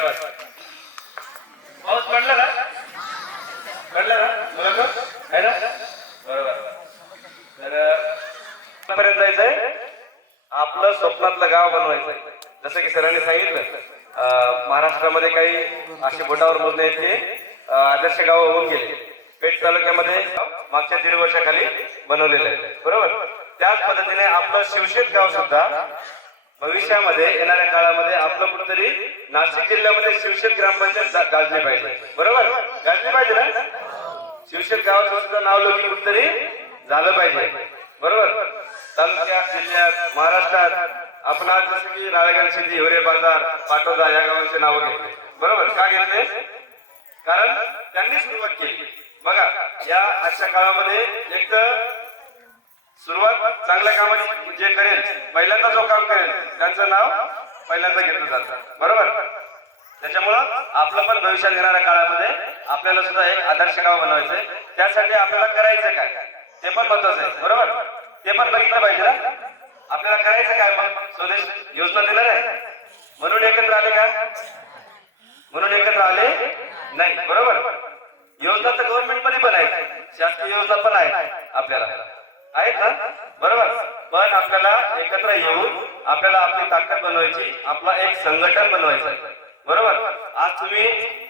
पाऊस पडला ना? पडला ना? बरोबर आहे ना? बरोबर. तर पर्यंत जायचंय, आपलं स्वप्नातलं गाव बनवायचंय. जसं की सरांनी सांगितलं, महाराष्ट्रामध्ये काही असे बोटावर मोजणे ते आदर्श गाव होऊन गेले. पेठ तालुक्यामध्ये मागच्या 1.5 वर्षाखाली बनवलेलं आहे. बरोबर. त्याच पद्धतीने आपलं शिवशेत गाव सुद्धा भविष्यामध्ये येणाऱ्या काळामध्ये आपलं कुठेतरी नाशिक जिल्ह्यामध्ये शिवशेत ग्रामपंचायत गाजली पाहिजे. बरोबर. गाजली पाहिजे ना? शिवशेत गावाचं सुद्धा नाव लौकिक कुठेतरी झालं पाहिजे. बरोबर. तालुक्यात, जिल्ह्यात, महाराष्ट्रात आपण आज जसं की राळेगण, सिद्धी, हिवरे बाजार, पाटोदा या गावांचे नाव घेतले. बरोबर. का घेतले? कारण त्यांनी सुरुवात केली. बघा, या आजच्या काळामध्ये एक तर सुरुवात चांगल्या कामाची जे करेल, पहिल्यांदा जो काम करेल त्यांचं नाव पहिल्यांदा घेतलं जातं. बरोबर. त्याच्यामुळं आपलं पण भविष्यात येणाऱ्या काळामध्ये आपल्याला सुद्धा एक आदर्श गाव बनवायचंय. त्यासाठी आपल्याला करायचं काय ते पण महत्वाचं आहे. बरोबर. ते पण बघितलं पाहिजे ना. आपल्याला करायचं काय? मग स्वदेश योजना देणार आहे म्हणून एकत्र आले का? म्हणून एकत्र आले नाही. बरोबर. योजना तर गव्हर्नमेंट मध्ये पण आहे, शासकीय योजना पण आहे आपल्याला, आहेत ना? बरोबर. पण आपल्याला एकत्र येऊन आपल्याला आपली ताकद बनवायची, आपला एक संघटन बनवायचं. बरोबर. आज तुम्ही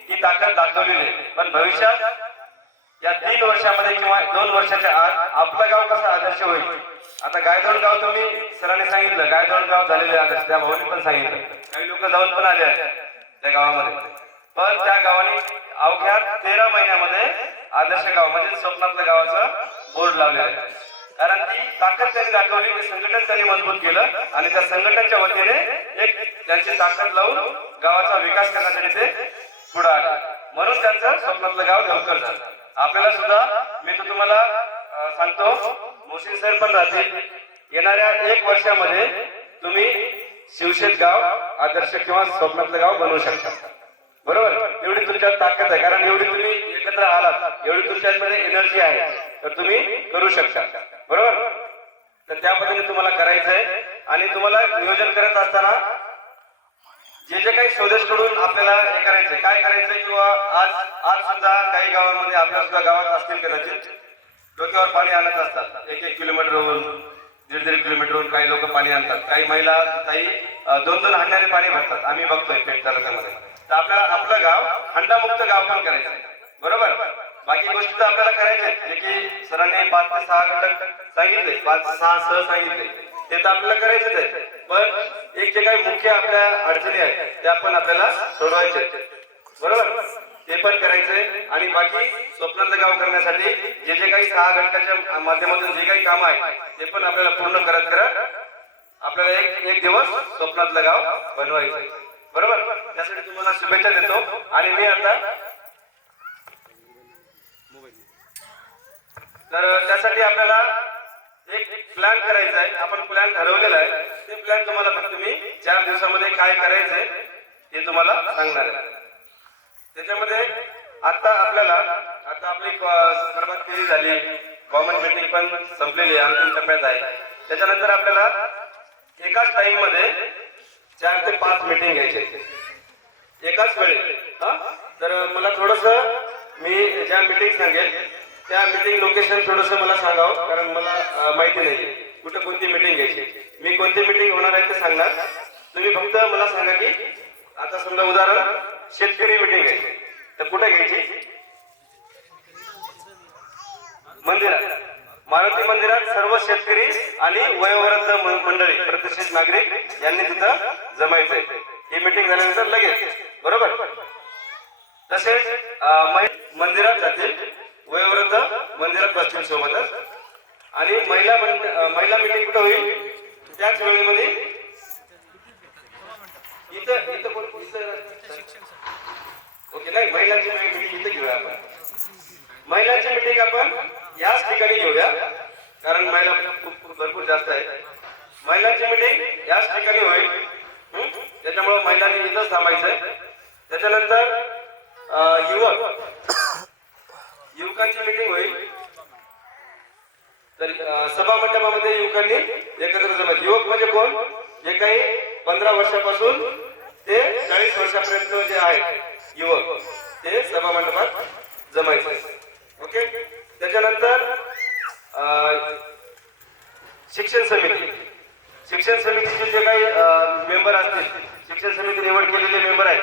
ती ताकद दाखवलेली आहे, पण भविष्यात या 3 वर्षामध्ये किंवा 2 वर्षाच्या आत आपलं गाव कसं आदर्श होईल. आता गायधोड गाव तुम्ही सरांनी सांगितलं, गायधोड गाव झालेले आदर्श, त्या भाऊनी पण सांगितलं, काही लोक जाऊन पण आले आहेत त्या गावामध्ये. पण त्या गावाने अवघ्या 13 महिन्यामध्ये आदर्श गाव म्हणजे स्वप्नातल्या गावाचं बोर्ड लावलेलं आहे. कारण ती ताकद त्यांनी दाखवली, ते संघटन त्यांनी मजबूत केलं आणि त्या संघटनेच्या वतीने एक त्यांची ताकद लावून गावाचा विकास करण्यासाठी ते पुढे आले. म्हणून त्यांचं स्वप्नातलं गाव लवकर झालं. आपल्याला सुद्धा मी तर तुम्हाला सांगतो, मोहसिन सर पण राहतील, येणाऱ्या 1 वर्षामध्ये तुम्ही शिवशेत गाव आदर्श किंवा स्वप्नातलं गाव बनवू शकता. बरोबर, एवढी तुमच्यात ताकद आहे, कारण एवढी तुम्ही एकत्र आलात, एवढी तुमच्यामध्ये एनर्जी आहे, तर तुम्ही करू शकता. बरोबर, तर त्या पद्धतीने तुम्हाला करायचंय. आणि तुम्हाला नियोजन करत असताना जे काही स्वदेशकडून आपल्याला हे करायचंय, काय करायचंय, किंवा आज सुद्धा काही गावांमध्ये आपल्या सुद्धा गावात असतील कदाचित, डोक्यावर पाणी आणत असतात 1-1 किलोमीटरहून, 1.5 किलोमीटरहून काही लोक पाणी आणतात. काही महिला ताई 2-2 हंड्याने पाणी भरतात, आम्ही बघतोय पेठ तालुक्यामध्ये. तर आपल्याला आपलं गाव हंडामुक्त गाव पण करायचंय. बरोबर, बाकी गोष्टी तर आपल्याला करायच्या आहेत, जे की सरांनी 5 ते 6 घटक सांगितले, 5 ते 6 सह सांगितले, ते तर आपल्याला करायचंच आहे. पण एक जे काही मुख्य आपल्या अडचणी आहेत त्या पण आपल्याला सोडवायचे आहेत. बरोबर, ते पण करायचंय. आणि बाकी स्वप्नातलं गाव करण्यासाठी जे जे काही 6 घटकाच्या माध्यमातून जे काही कामं आहेत ते पण आपल्याला पूर्ण करत आपल्याला एक दिवस स्वप्नातलं गाव बनवायचं. बरोबर, त्यासाठी तुम्हाला शुभेच्छा देतो. आणि मी आता तर त्यासाठी आपल्याला एक प्लॅन करायचा आहे. आपण प्लॅन ठरवलेला आहे. ते प्लॅन तुम्हाला फक्त मी 4 दिवसामध्ये काय करायचंय हे तुम्हाला सांगणार आहे. त्याच्यामध्ये आता आपली सर्वात फेरी झाली, कॉमन मीटिंग पण संपलेली आहे, अंतिम टप्प्यात आहे. त्याच्यानंतर आपल्याला एकाच टाइम मध्ये 4 ते 5 मीटिंग घ्यायचे एकाच वेळी. तर मला थोडस, मी ज्या मीटिंग सांगेल त्या मीटिंग लोकेशन थोडस मला सांगावं, कारण मला माहिती नाही कुठं कोणती मीटिंग घ्यायची. मी कोणती मीटिंग होणार आहे ते सांगणार. तुम्ही फक्त मला सांगा की आता समजा उदाहरण शेतकरी मीटिंग घ्यायची, तर कुठे घ्यायची? मंदिरात, मारुती मंदिरात सर्व शेतकरी आणि वयोवृद्ध मंडळी, प्रतिष्ठित नागरिक यांनी तिथं जमायचंय. ही मीटिंग झाल्यानंतर लगेच. बरोबर, तसेच मंदिरात जातील, वयोवृद्ध मंदिरात बसतील सोबतच. आणि महिला मीटिंग कुठं होईल? त्याच वेळेमध्ये ओके, नाही, महिलांची मीटिंग इथे घेऊया आपण. महिलांची मीटिंग आपण याच ठिकाणी घेऊया, कारण महिला खूप भरपूर जास्त आहेत. महिलांची मीटिंग याच ठिकाणी होईल, त्याच्यामुळे महिलांनी इथंच थांबायचंय. त्याच्यानंतर युवकांची मीटिंग होईल, तर सभा मंडपामध्ये युवकांनी एकत्र जमायचं. युवक म्हणजे कोण? जे काही 15 वर्षापासून ते 40 वर्षापर्यंत जे आहेत युवक, ते सभा मंडपात जमायचे. ओके, त्याच्यानंतर शिक्षण समितीचे जे काही मेंबर असतील, शिक्षण समिती निवड केलेले मेंबर आहेत.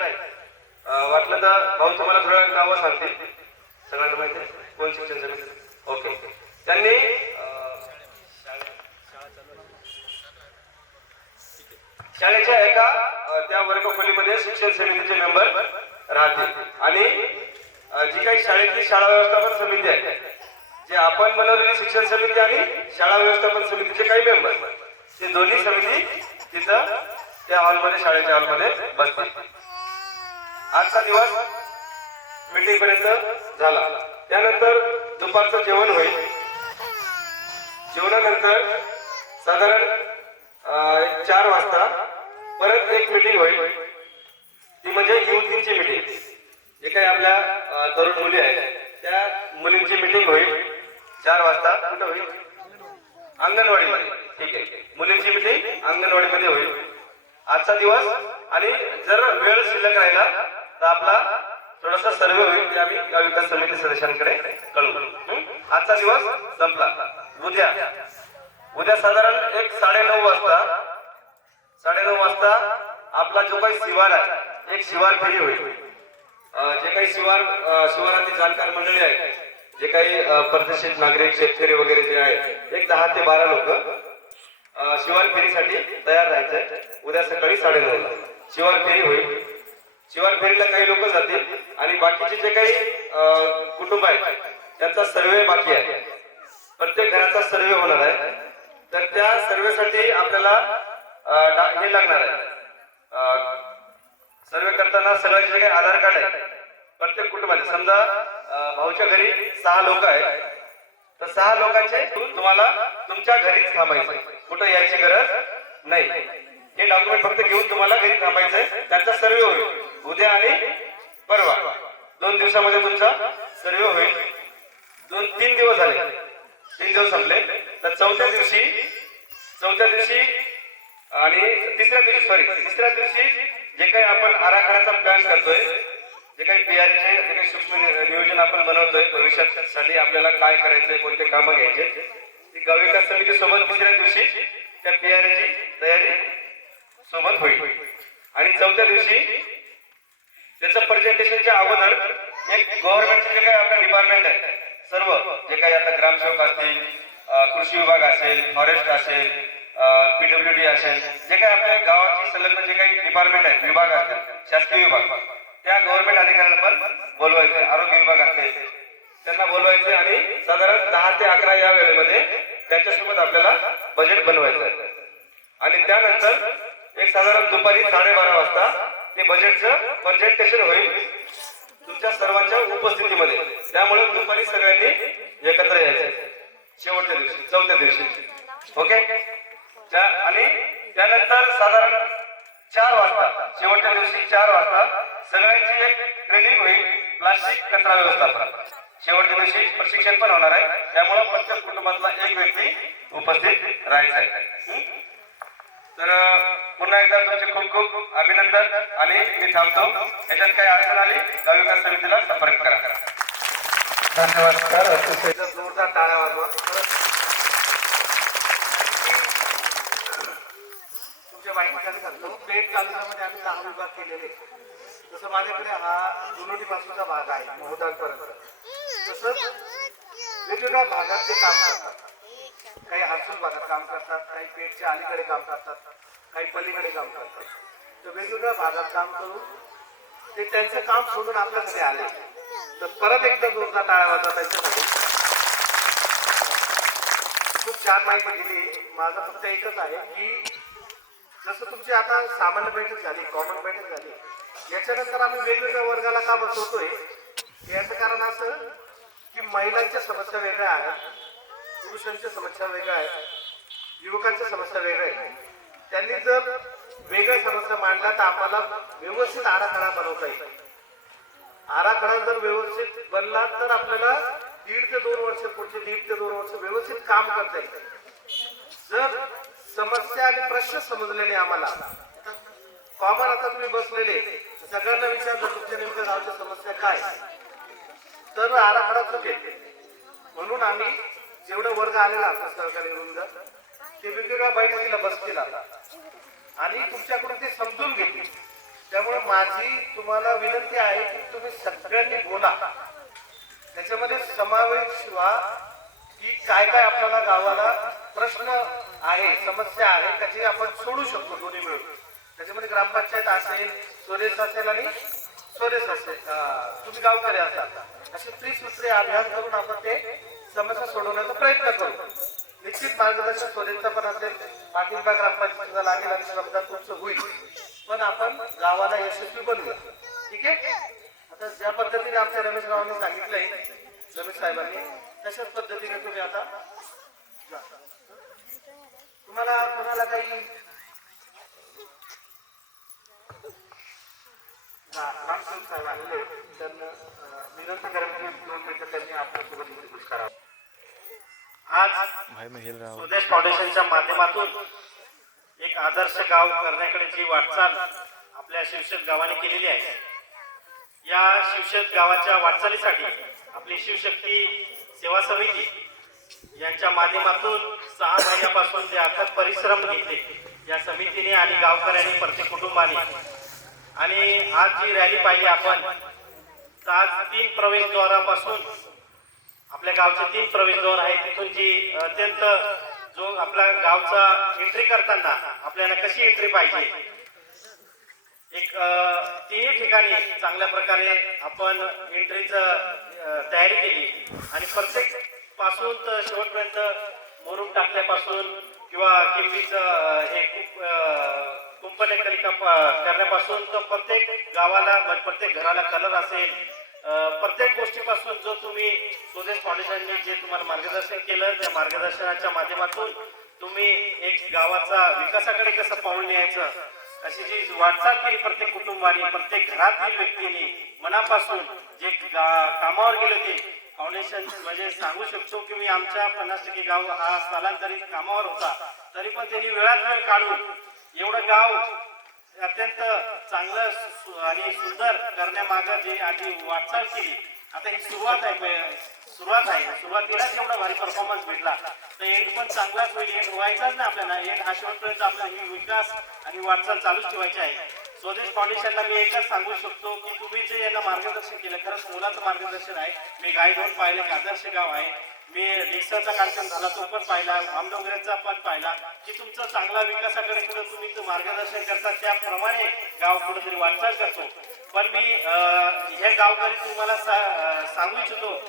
वाटलं तर भाऊ तुम्हाला थोडं नावं सांगतील, सगळ्यांना माहिती आहे कोण शिक्षण समिती. ओके, त्यांनी शाळेच्या एका त्या वर्गखोलीमध्ये शिक्षण समितीचे मेंबर राहतील. आणि जी काही शाळेतली शाळा व्यवस्थापन समिती आहे, जे आपण बनवलेली शिक्षण समिती आणि शाळा व्यवस्थापन समितीचे काही मेंबर, ते दोन्ही समिती तिथं त्या हॉलमध्ये, शाळेच्या हॉलमध्ये बसतील. आजचा दिवस मीटिंग पर्यंत झाला. त्यानंतर दुपारचं जेवण होईल. जेवणानंतर साधारण 4 वाजता परत एक मीटिंग होईल, ती म्हणजे युवतींची मीटिंग. जे काही आपल्या तरुण मुली आहेत त्या मुलींची मीटिंग होईल 4 वाजता. कुठं होईल? अंगणवाडीमध्ये. ठीक आहे, मुलींची मीटिंग अंगणवाडीमध्ये होईल आजचा दिवस. आणि जर वेळ शिल्लक राहिला तर आपला थोडासा सर्वे होईल, ते आम्ही गाव विकास समिती सदस्यांकडे कळवू. आजचा दिवस संपला. उद्या साधारण 9:30 वाजता आपला जो काही शिवार आहे, एक शिवार फेरी होईल. जे काही शिवारातील जाणकार मंडळी आहेत, जे काही परदेशी नागरिक शेतकरी वगैरे जे आहेत, एक 10 ते 12 लोक शिवार फेरीसाठी तयार राहायचंय. उद्या सकाळी 9:30ला शिवार फेरी होईल. शिवार फेरीला काही लोक जातील आणि बाकीचे जे काही कुटुंब आहेत त्यांचा सर्वे बाकी आहे. प्रत्येक घराचा सर्वे होणार आहे. तर त्या सर्वेसाठी आपल्याला हे लागणार आहे. सर्वे करताना सगळ्यांचे जे काही आधार कार्ड आहे प्रत्येक कुटुंबाचे, समजा भाऊच्या घरी 6 लोक आहेत तर 6 लोकांचे तुम्हाला तुमच्या घरीच थांबायचं, कुठं यायची गरज नाही. हे डॉक्युमेंट फक्त घेऊन तुम्हाला घरी थांबायचंय. त्यांचा सर्वे होईल उद्या आणि परवा, 2 दिवसामध्ये तुमचा सर्वे होईल. 2-3 दिवस झाले, 3 दिवस संपले. तर चौथ्या दिवशी आणि तिसऱ्या दिवशी जे काही आपण आराखड्याचा प्लॅन करतोय, जे काही PRचे जे काही सूक्ष्म नियोजन आपण बनवतोय भविष्यासाठी आपल्याला काय करायचंय, कोणते कामं घ्यायचे, ती गाव विकास समिती सोबत तिसऱ्या दिवशी त्या PRची तयारी सोबत होईल. आणि चौथ्या दिवशी त्याचं प्रेझेंटेशनच्या अगोदर एक गव्हर्नमेंटचे जे काही आपले डिपार्टमेंट आहे सर्व, जे काही आता ग्रामसेवक असतील, कृषी विभाग असेल, फॉरेस्ट असेल, PWD असेल, जे काही आपल्या गावाची संलग्न जे काही डिपार्टमेंट आहेत, विभाग असतात, शासकीय विभाग, त्या गव्हर्नमेंट अधिकाऱ्यांना पण बोलवायचे. आरोग्य विभाग असते त्यांना बोलवायचे आणि साधारण 10 ते 11 या वेळेमध्ये त्यांच्यासोबत आपल्याला बजेट बनवायचं आहे. आणि त्यानंतर एक साधारण दुपारी 12:30 वाजता ते बजेटचं प्रेझेंटेशन होईल तुमच्या सर्वांच्या उपस्थितीमध्ये. त्यामुळे दुपारी सगळ्यांनी एकत्र यायचं शेवटच्या दिवशी, चौथ्या दिवशी. ओके. आणि त्यानंतर साधारण 4 वाजता, शेवटच्या दिवशी 4 वाजता सगळ्यांची एक ट्रेनिंग होईल प्लास्टिक कचरा व्यवस्थापन. शेवटच्या दिवशी प्रशिक्षण पण होणार आहे. त्यामुळे प्रत्येक कुटुंबातला एक व्यक्ती उपस्थित राहायचा आहे. तर पुन्हा एकदा तुमचे खूप खूप अभिनंदन आणि मी थांबतो. याच्यात काही अडचण आली गाव विकास समितीला संपर्क करा. धन्यवाद सर. अतिशय जोरदार टाळ्या वाजवा. तुमच्या माहितीसाठी सांगतो, पेठ तालुक्यामध्ये आम्ही 10 विभाग केलेले. जसं माझ्याकडे हा जुनोटी पासूनचा भाग आहे मोहदांपर्यंत, तसंच वेगवेगळ्या भागात ते काम करतात. काही हर्सूल भागात काम करतात, काही पेठच्या अलीकडे काम करतात, काही पलीकडे काम करतात. तर वेगवेगळ्या भागात काम करून ते त्यांचं काम सोडून आपल्याकडे आले. तर परत एकदा जोरदार टाळ्या वाजवा त्यांच्यासाठी. खूप छान माहिती दिली. माझं फक्त एकच आहे की जसं तुमची आता सामान्य बैठक झाली, कॉमन बैठक झाली, याच्यानंतर आम्ही वेगवेगळ्या वर्गाला का बसवतोय याचं कारण असं की महिलांच्या समस्या वेगळ्या आहेत, पुरुषांच्या समस्या वेगळ्या आहेत, युवकांच्या समस्या वेगळ्या आहेत. त्यांनी जर वेगळ्या समस्या मांडल्या तर आम्हाला व्यवस्थित आराखडा बनवता येईल. आराखडा जर व्यवस्थित बनला तर आपल्याला 1.5 ते 2 वर्ष, पुढचे 1.5 ते 2 वर्ष व्यवस्थित काम करता येईल. जर समस्या आणि प्रश्न समजले नाही आम्हाला, कॉमन आता तुम्ही बसलेले सगळ्यांना विचारलं तुमच्या नेमक्या गावच्या समस्या काय, तर आराखडा चुकेल. म्हणून आम्ही जेवढं वर्ग आलेला असतो सहकारी वृंद ते वेगवेगळ्या बैठकीला बसतील आता आणि तुमच्याकडून ते समजून घेतील. त्यामुळे माझी तुम्हाला विनंती आहे की तुम्ही सगळ्यांनी बोला, त्याच्यामध्ये समावेश व्हा की काय काय आपल्याला गावाला प्रश्न आहे, समस्या आहे, त्याची आपण सोडू शकतो दोन्ही मिळून. त्याच्यामध्ये ग्रामपंचायत असेल, स्वदेश असेल आणि स्वदेश असेल, तुम्ही गावकरी असाल, असे त्रिसूत्री अभियान करून आपण ते समस्या सोडवण्याचा प्रयत्न करू. निश्चित मार्गदर्शन स्वदेशचा पण असेल, पाठिंबा ग्रामपंचायतीचा लागेल आणि समजा तुमचं होईल, पण आपण गावाला यशस्वी बनवूया. ठीक आहे. आता ज्या पद्धतीने आमच्या रमेश रावांनी सांगितलंय, रमेश साहेबांनी, तशाच पद्धतीने तुम्ही आता तुम्हाला काही रामसेवक साहेब आलेले, त्यांना विनंती करायची 2 मिनिटं त्यांनी आपल्यासोबत इंट्रोड्यूस करावं. आज स्वदेश फाउंडेशनच्या माध्यमातून एक आदर्श गाव करण्याकडे जी वाटचाल आपल्या शिवशेत गावाने केलेली आहे, या शिवशेत गावाच्या वाटचालीसाठी आपली शिवशक्ती सेवा समिती यांच्या माध्यमातून 6 महिन्यापासून जे अथक परिश्रम घेतले या समितीने आणि गावकऱ्यांनी, प्रत्येक कुटुंबाने, आणि आज जी रॅली पाहिली आपण, तर आज 3 प्रवेशद्वारापासून आपल्या गावचे 3 प्रवेशद्वार आहेत. तिथून जी अत्यंत जो आपला गावचा एंट्री करताना आपल्याला कशी एंट्री पाहिजे, एक तिन्ही ठिकाणी चांगल्या प्रकारे आपण एंट्रीचं तयारी केली आणि प्रत्येक पासून तर शेवटपर्यंत मोरून टाकल्यापासून किंवा किल्लीचं हे कुंपलेकरिका करण्यापासून तर प्रत्येक गावाला प्रत्येक घराला कलर असेल, प्रत्येक गोष्टीपासून जो तुम्ही स्वदेश फाउंडेशनने जे तुम्हाला मार्गदर्शन केलं त्या मार्गदर्शनाच्या माध्यमातून तुम्ही एक गावाचा विकासाकडे कसं पाऊल न्यायचं अशी जी वाटचाल केली प्रत्येक कुटुंबाने, प्रत्येक घरातील व्यक्तीने मनापासून जे कामावर गेले ते फाउंडेशन म्हणजे सांगू शकतो की मी आमच्या 50% गाव हा स्थलांतरित कामावर होता, तरी पण त्यांनी वेळात वेळ काढून एवढं गाव अत्यंत चांगलं आणि सुंदर करण्यामागं जे आधी वाटचाल केली. आता ही सुरुवात आहे. सुरुवातीलाच एवढा भारी परफॉर्मन्स भेटला तर एंड पण चांगलाच होईल. एंड व्हायचाच नाही आपल्याला, एंड हा शेवटपर्यंत आपल्याला ही विकास आणि वाटचाल चालूच ठेवायची आहे. स्वदेश फाउंडेशनला मी एकच सांगू शकतो की तुम्ही जे यांना मार्गदर्शन केलं खरंच मुलाचं मार्गदर्शन आहे. मी गायधोन पाहिलं, आदर्श गाव आहे. मी रिक्षाचा कार्यक्रम झाला तो पण पाहिला, आमडोंगऱ्याचा पण पाहिला की तुमचा चांगला विकासाकडे पुढे तुम्ही मार्गदर्शन करता, त्याप्रमाणे गाव कुठेतरी वाटचाल करतो. पण मी हे गावकरी तुम्हाला सांगू इच्छितो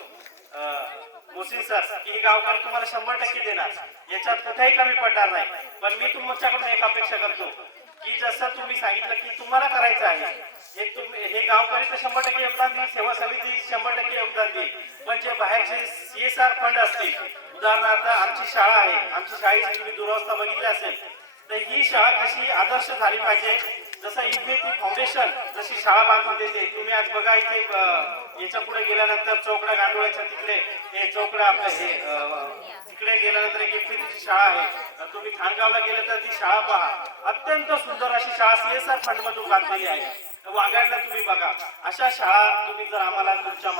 मोसिन सर की हे गावकरी तुम्हाला 100% देणार, याच्यात कुठेही कमी पडणार नाही. पण मी तुमच्याकडून एक अपेक्षा करतो की जसं तुम्ही सांगितलं की तुम्हाला करायचं आहे हे गावकरी तर 100% योगदान देईल, सेवा समिती 100% योगदान देईल, पण जे बाहेरचे CSR फंड असतील, उदाहरणार्थ आमची शाळा आहे, आमची शाळेची तुम्ही दुरावस्था बघितली असेल तर ही शाळा कशी आदर्श झाली पाहिजे. जसं इथे ती फाउंडेशन जशी शाळा बांधून देते, तुम्ही आज बघा इथे याच्या पुढे गेल्यानंतर चौकडा गांडोळ्याच्या तिकडे हे चौकडा आपलं हे तिकडे गेल्यानंतर एक इफ्फीची शाळा आहे. तुम्ही खानगावला गेले तर ती शाळा पहा, अत्यंत सुंदर अशी शाळा CSR फंड मधून बांधलेली आहे. वाघाडला तुम्ही बघा, अशा शाळा तुम्ही जर आम्हाला तुमच्या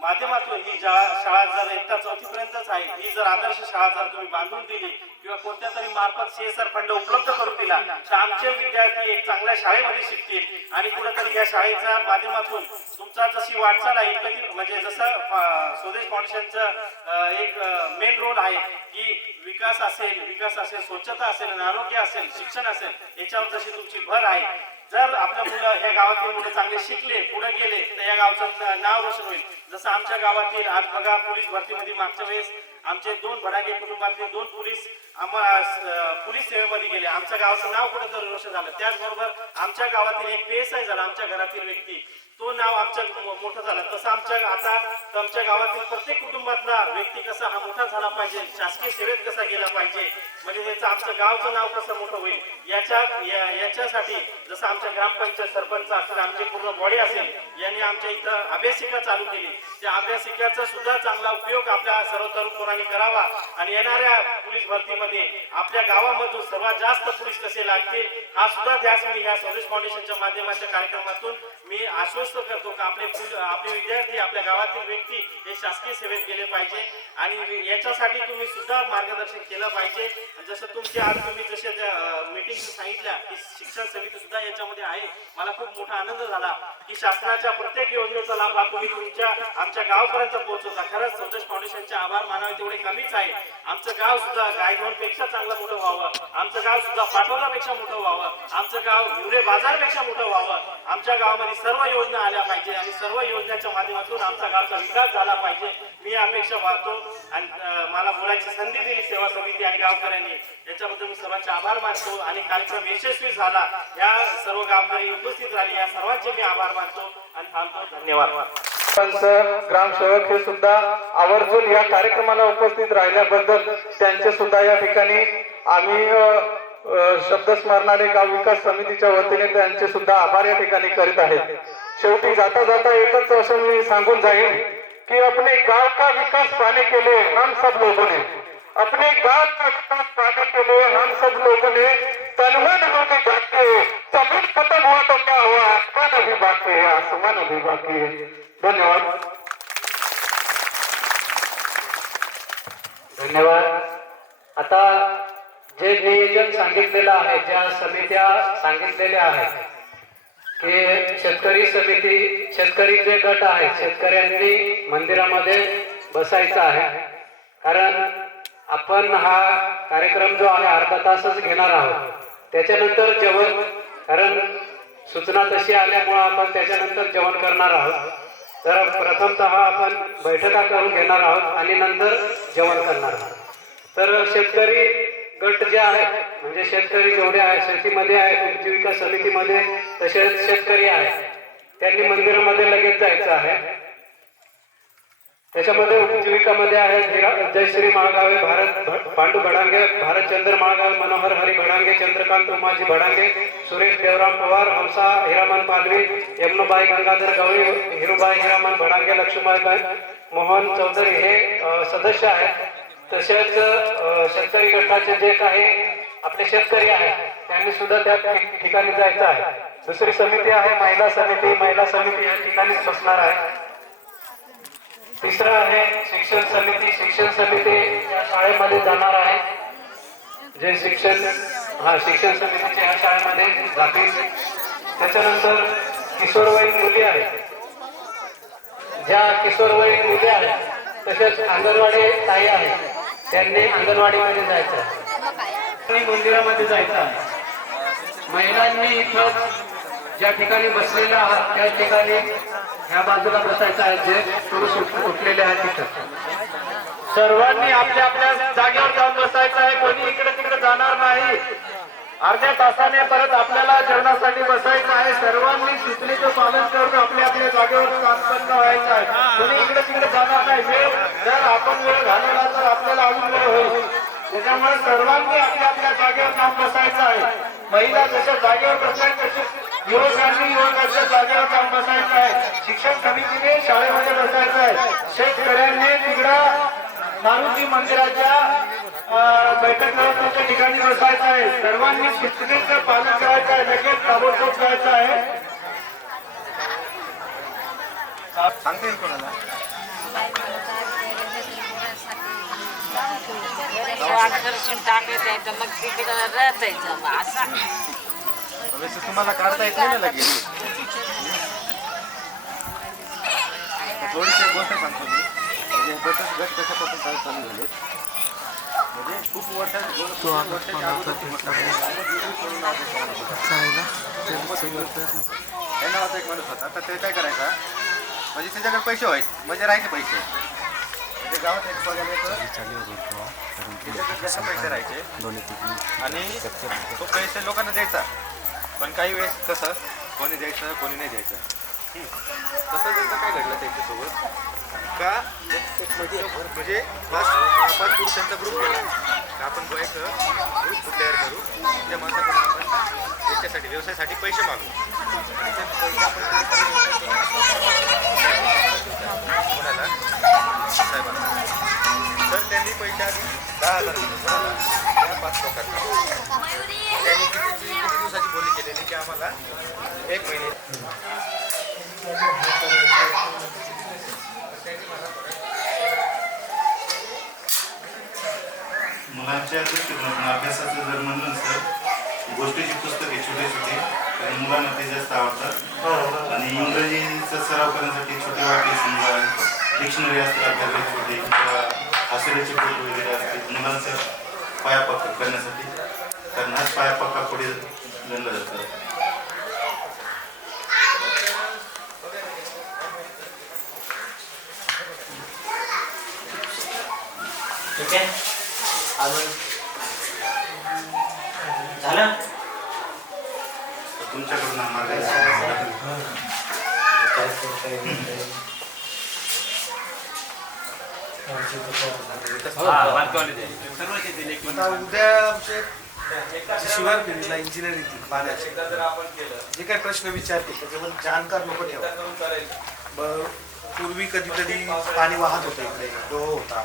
माध्यमातून ही शाळा जर इयत्ता 4थी पर्यंतच आहे, ही जर आदर्श शाळा जर तुम्ही बांधून दिली किंवा कोणत्या तरी मार्फत CSR फंड उपलब्ध करून दिला तर आमचे विद्यार्थी एक चांगल्या शाळेमध्ये शिकतील आणि कुठेतरी या शाळेच्या माध्यमातून तुमचा जशी वाटचाल आहे म्हणजे जसं स्वदेश फाउंडेशनचं एक मेन रोल आहे की विकास असेल, स्वच्छता असेल आणि आरोग्य असेल, शिक्षण असेल, याच्यावर जशी तुमची भर आहे. जर आपल्या मुलं ह्या गावातील मुलं चांगले शिकले, पुढे गेले तर या गावचं नाव रोशन होईल. जसं आमच्या गावातील आज बघा पोलीस भरतीमध्ये मागच्या वेळेस आमचे 2 भडागे कुटुंबातले 2 पोलीस पोलीस सेवेमध्ये गेले, आमच्या गावाचं नाव कुठेतरी रोशन झालं. त्याचबरोबर आमच्या गावातील एक PSI झाला, आमच्या घरातील व्यक्ती, तो नाव आमचं मोठं झालं. तसं आमच्या गावातील प्रत्येक कुटुंबातला व्यक्ती कसा हा मोठा झाला पाहिजे, शासकीय सेवेत कसा गेला पाहिजे, म्हणजे त्याचं आमचं गावचं नाव कसं मोठं होईल याच्यासाठी जसं आमच्या ग्रामपंचायत सरपंच असेल, आमची पूर्ण बॉडी असेल, यांनी आमच्या इथं अभ्यासिका चालू केली. त्या अभ्यासिकेचा सुद्धा चांगला उपयोग आपल्या सर्व तरुणांनी करावा आणि येणाऱ्या पोलीस भरतीमध्ये आपल्या गावामधून सर्वात जास्त पोलीस कसे लागतील हा सुद्धा ध्यास मी ह्या स्वदेश फाउंडेशनच्या माध्यमाच्या कार्यक्रमातून मी आश्वस्त करतो की आपले विद्यार्थी, आपल्या गावातील व्यक्ती हे शासकीय सेवेत गेले पाहिजे आणि याच्यासाठी तुम्ही सुद्धा मार्गदर्शन केलं पाहिजे. जसं तुमचे आज तुम्ही जसे मीटिंग सांगितल्या की शिक्षण समिती सुद्धा याच्यामध्ये आहे, मला खूप मोठा आनंद झाला की शासनाच्या प्रत्येक योजनेचा लाभ हा तुम्ही आमच्या गावापर्यंत पोहोचवता. खरंच स्वदेश फाउंडेशनचे आभार मानावे तेवढे कमीच आहे. आमचं गाव सुद्धा गायधोनपेक्षा चांगलं मोठं व्हावं, आमचं गाव सुद्धा पाटोदापेक्षा मोठं व्हावं, आमचं गाव हिवरे बाजारपेक्षा मोठं व्हावं, आमच्या गावामध्ये सर्व योजना आल्या पाहिजे आणि सर्व योजनेच्या माध्यमातून आमच्या गावचा विकास झाला पाहिजे, मी अपेक्षा पाहतो. आणि मला बोलायची संधी दिली सेवा समिती आणि गावकऱ्यांनी, याच्याबद्दल मी सर्वांचे आभार मानतो आणि कार्यक्रम यशस्वी झाला. या सर्व गावकरी उपस्थित राहिले या सर्वांचे मी आभार मानतो आणि थांबतो. धन्यवाद. ग्रामसेवक हे सुद्धा आवर्जून या कार्यक्रमाला उपस्थित राहिल्याबद्दल त्यांचे सुद्धा या ठिकाणी आम्ही शब्दस्मरणाने गाव विकास समितीच्या वतीने त्यांचे सुद्धा आभार या ठिकाणी करीत आहेत. शेवटी जाता जाता एकच असं मी सांगून जाईन कि अपने गांव का विकास पाने के लिए हम सब लोगों ने अपने गांव का विकास पाने के लिए हम सब लोगों ने तनमन होके जाके जमीन खत्म हुआ तो क्या हुआ, आसमान अभी बाकी है, आसमान अभी बाकी है. धन्यवाद. धन्यवाद. आता जे नियोजन सांगितलेलं आहे, ज्या समित्या सांगितलेल्या आहेत हे शेतकरी समिती, शेतकरी जे गट आहे, शेतकऱ्यांनी मंदिरामध्ये बसायचं आहे. कारण आपण हा कार्यक्रम जो आहे अर्धा तासच घेणार आहोत. त्याच्यानंतर जेवण, कारण सूचना तशी आल्यामुळे आपण त्याच्यानंतर जेवण करणार आहोत. तर प्रथमतः आपण बैठका करून घेणार आहोत आणि नंतर जेवण करणार आहोत. तर शेतकरी गट जे आहेत, म्हणजे शेतकरी जेवढे आहेत, शेतीमध्ये आहेत, उपजीविका समितीमध्ये तसेच शेतकरी आहेत, त्यांनी मंदिरामध्ये लगेच जायचं आहे. त्याच्यामध्ये उपजीविकामध्ये आहेत जयश्री माळगावे, भारत पांडू भडांगे, भारतचंद्र माळगावे, मनोहर हरी भडांगे, चंद्रकांत उमाजी भडांगे, सुरेश देवराम पवार, हंसा हिरामन पालवी, यमुनाबाई गंगाधर गवळी, हिरुबाई हिरामन भडांगे, लक्ष्मीबाई मोहन चौधरी हे सदस्य आहेत. तसेच शेतकरी गटाचे जे काही आपले शेतकरी आहेत त्यांनी सुद्धा त्या ठिकाणी जायचं आहे. दुसरी समिती आहे महिला समिती. महिला समिती या ठिकाणीच बसणार आहे. तिसरं आहे शिक्षण समिती. शिक्षण समिती या शाळेमध्ये जाणार आहे. जे शिक्षण समितीच्या ह्या शाळेमध्ये जातील. त्याच्यानंतर किशोरवयीन मुली आहेत. ज्या किशोरवयीन मुली आहेत तसेच अंगणवाडी ताई आहेत, त्यांनी अंगणवाडीमध्ये जायचं आहे. मंदिरामध्ये जायचं आहे. महिलांनी इथं ज्या ठिकाणी बसलेल्या आहात त्या ठिकाणी ह्या बाजूला बसायचं आहे. जे पुरुष उठलेले आहेत तिथं सर्वांनी आपल्या आपल्या जागेवर जाऊन बसायचं आहे. कोणी इकडे तिकडे जाणार नाही. अर्ध्या तासाने परत आपल्याला जेवणासाठी बसायचं आहे. सर्वांनी सूचनेचं पालन करून आपल्या आपल्या जागेवर संपन्न व्हायचं आहे. कोणी इकडे तिकडे जाणार नाही. जर आपण वेळ घालवला तर आपल्याला अजून वेळ होईल. त्याच्यामुळे सर्वांनी आपल्या आपल्या जागेवर जाऊन बसायचं आहे. महिला जशा जागेवर बसल्या तसेच युवकांनी युवकांच्या जागेवर जाऊन बसायचं आहे. शिक्षण समितीने शाळेमध्ये बसायचं आहे. शेतकऱ्यांनी तिकडं मारुती मंदिराच्या बैठक व्यवस्थेच्या ठिकाणी बसायचं आहे. सर्वांनी सूचनेचं पालन करायचं आहे. लगेच ताबडतोब करायचं आहे. सांगता येईल कोणाला? तुम्हाला काढता येत नाही ना लगेच. थोडीशी गोष्ट सांगतो मी. म्हणजे गट कशापासून काय चालू झाले, म्हणजे खूप वर्षाच्या नावाचा एक माणूस होता. तर ते काय करायचा, म्हणजे त्याच्याकडे पैसे व्हायचे, म्हणजे राहायचे पैसे, म्हणजे गावात एक पगार पैसे राहायचे आणि तो पैसे लोकांना द्यायचा. पण काही वेळेस कसं कोणी द्यायचं कोणी नाही द्यायचं. तसं त्यांचं काय घडलं त्यांच्यासोबत का, म्हणजे पाच पुरुषांचा ग्रुप केला का आपण एक ग्रुप तयार करू. त्या माणसाकडून आपण त्याच्यासाठी व्यवसायासाठी पैसे मागू आणि ते पैसे आपण कोणाला साहेबांना. तर त्यांनी पैसे आधी 10,000 दिले त्या 5 लोकांना. त्यांनी किती दिवसाची बोली केलेली की आम्हाला 1 महिने. मुलांच्या दृष्टिकोनातून अभ्यासाचं जर म्हणलं तर गोष्टीची पुस्तके छोटे छोटे, कारण मुलांना ते जास्त आवडतात. आणि इंग्रजीचा सराव करण्यासाठी छोटे वाटे समजा डिक्शनरी असतात आपल्याकडे छोटे, किंवा आश्चर्याचे बोट वगैरे असते मुलांचं पाया पक्का करण्यासाठी. कारण हाच पाया पक्का पुढे गणला जातात. ठीक आहे, अजून झालं. तुमच्याकडून आम्हाला उद्या आमचे शिवार फिरला इंजिनिअरिंग पाण्याचे जे काही प्रश्न विचारते त्याच्यामध्ये जाणकार लोक ठेवा. पूर्वी कधी कधी पाणी वाहत होतं, इकडे डोह होता,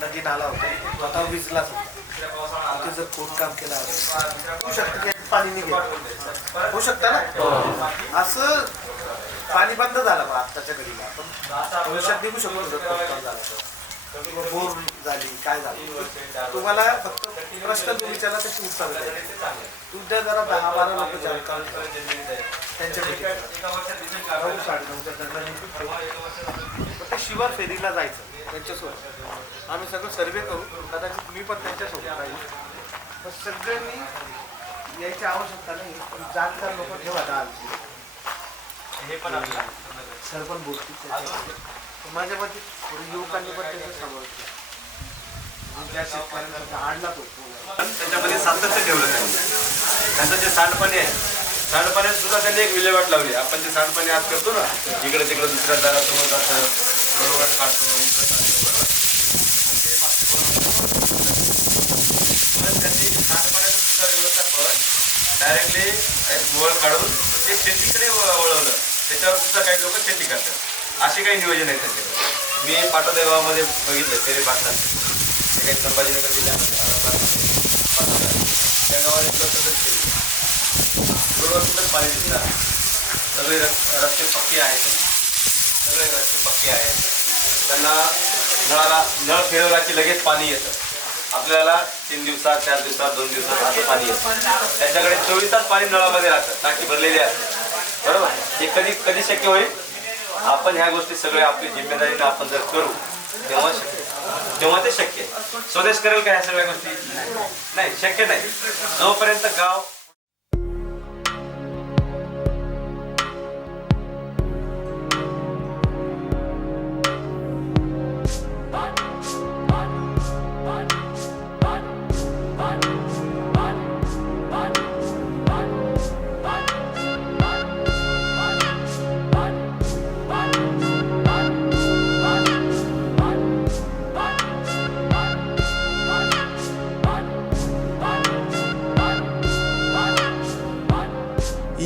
नदी नाला होता, आता विजलाच होता. ते जर खोदकाम केलं होऊ शकतं की पाणी निघेल, होऊ शकतं ना. असं पाणी बंद झालं मग आत्ताच्या घडीला. पण भविष्यात निघू शकतो जर खोदकाम झालं तर, किंवा बोर झाली काय झालं. तुम्हाला फक्त प्रश्न तुम्ही विचारला त्याची उत्तर द्यायची. तुमच्या जरा 10-12 लोक जाणकार त्यांच्या भेटीला 9-9:30च्या दरम्यान निघतो. ते शिवार फेरीला जायचं त्यांच्यासोबत. आम्ही सगळं सर्वे करू, कदाचित मी पण त्यांच्यासोबत राहील. तर सगळ्यांनी यायची आवश्यकता नाही, पण जाणकार लोक ठेवा 10. हे पण आपलं सर पण बोलतील. माझ्या मते थोडी युवकांनी पण त्याचं समावेश केला. त्या शेतकऱ्यांचा आणला तो त्याच्यामध्ये सातत्य ठेवलं त्यांनी. त्यांचं जे सांडपाणी आहे, सांडपाण्यात सुद्धा त्यांनी एक विल्हेवाट लावली. आपण जे सांडपाणी आज करतो ना, इकडे तिकडे दुसऱ्या दारासमोर जातं, बरोबर काढतो, इकडे काढतो, बरोबर. आणि ते बाकी पण त्यांनी सांडपाण्याचं सुद्धा व्यवस्थापन डायरेक्टली वळ काढून ते शेतीकडे वळवलं. त्याच्यावर सुद्धा काही लोक शेती करतात. असे काही नियोजन आहे त्यांच्याकडे. मी पाटोदा गावामध्ये बघितलं फेरे पाटतात, ते काही संभाजीनगर जिल्ह्यामध्ये पाटोदा त्या गावाने सुद्धा तसंच केलं. रोडवर सुद्धा पाणी दिसणार. सगळे रस्ते पक्के आहेत, सगळे रस्ते पक्के आहेत. त्यांना नळ फिरवला की लगेच पाणी येतं. आपल्याला 3 दिवसात, 4 दिवसात, 2 दिवसात असं पाणी येतं. त्याच्याकडे 24 तास पाणी नळामध्ये राहतं, टाकी भरलेली असते. बरोबर. हे कधी कधी शक्य होईल? आपण ह्या गोष्टी सगळ्या आपली जिम्मेदारीने आपण जर करू तेव्हा ते शक्य आहे. स्वदेश करेल का ह्या सगळ्या गोष्टी? नाही, शक्य नाही. जोपर्यंत गाव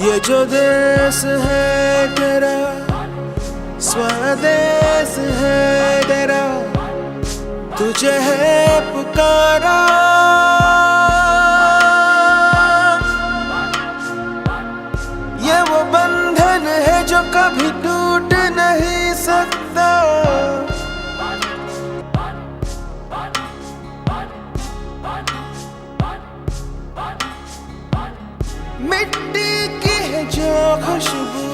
ये जो देश है तेरा, स्वदेश है तेरा, तुझे है पुकारा. ये वो बंधन है जो कभी टूट नहीं सकता. मिट्टी की है जो खुशबू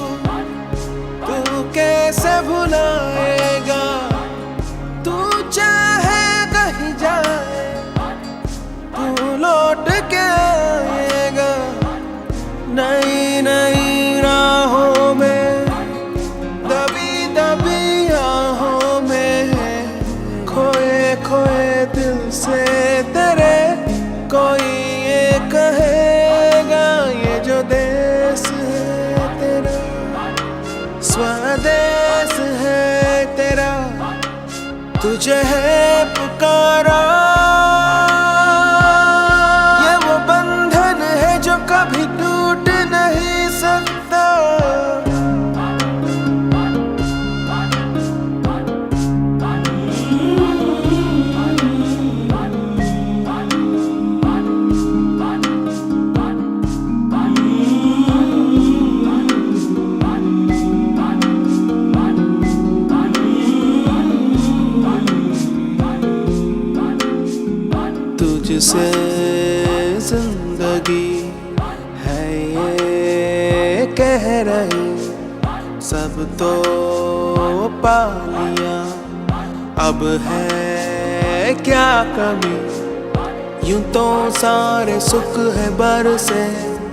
तू कैसे भुलाएगा. तू चाहे कहीं जाए तू लौट के आएगा. नई नई राहों में, दबी दबी आहों में, खोए खोए दिल से तेरे कोई ये कहेगा. ये जो देश है तेरा, स्वदेश है तेरा, तुझे है पुकारा. ये वो बंधन है जो कभी टूट नहीं सकता. तुझसे जिंदगी है ये कह रही, सब तो पा लिया, अब है क्या कमी. यूं तो सारे सुख है बरसे,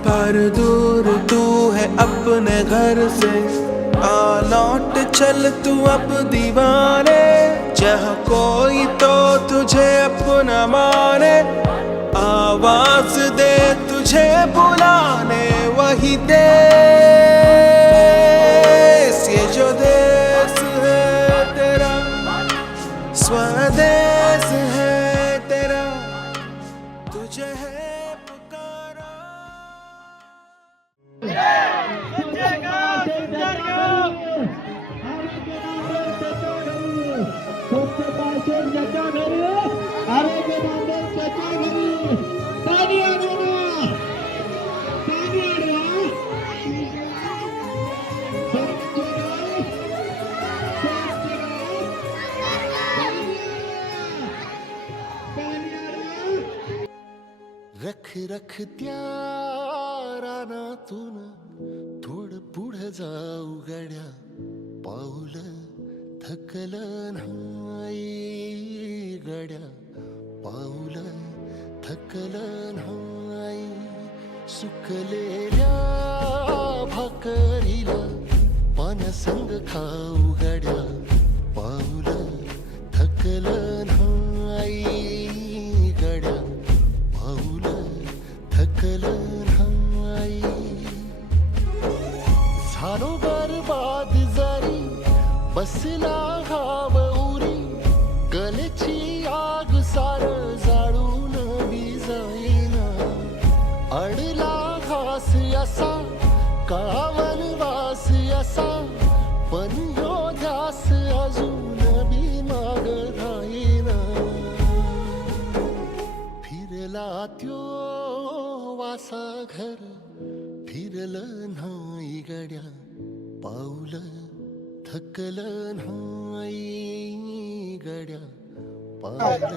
पर दूर तू है अपने घर से. आ लौट चल तू अब दीवाने, जहाँ कोई तो तुझे अपना माने. आवाज दे तुझे बुलाने वही देश. ये जो देश है तेरा, स्वदेश है तेरा, तुझे है पुकारा. रख रख त्या रानातून थोड पुढे जाऊ गड्या पाऊल थकलं नाही गड्या पाऊल थकलं नाही सुकलेल्या भाकरीला पानसंग खाऊ गड्या पाऊल थकलं नाही गड्या पाऊल थकलं नाही झालो बरबाद जरी बसला घाव उरी गलेची आग सार जाळून बी जाईना अडला घास असा का वनवास असा पण ह्यो ध्यास अजून बी माग राहीना फिरला त्यो वासा घर फिरलं नाही गड्या पाऊल थकलं नाही गड्या पाऊल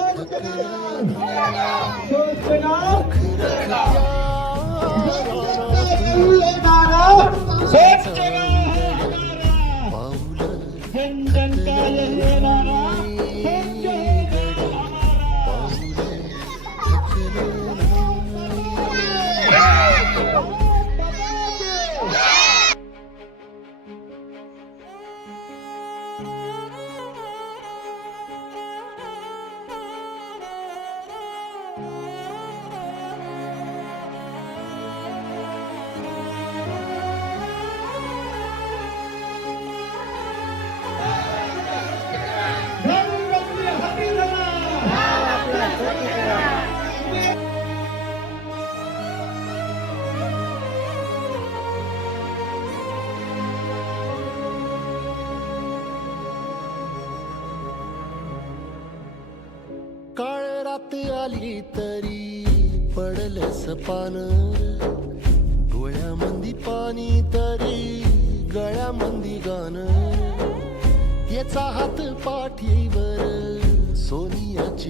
थकलं नाही दुःख रखत्या पाऊल थकलं नाही गड्या पाऊल थकलं काळ रात आली तरी पडलं सपान डोळ्यामंदी पाणी तरी गळ्यामंदी गाणं याचा हात पाठीवर सोनियाची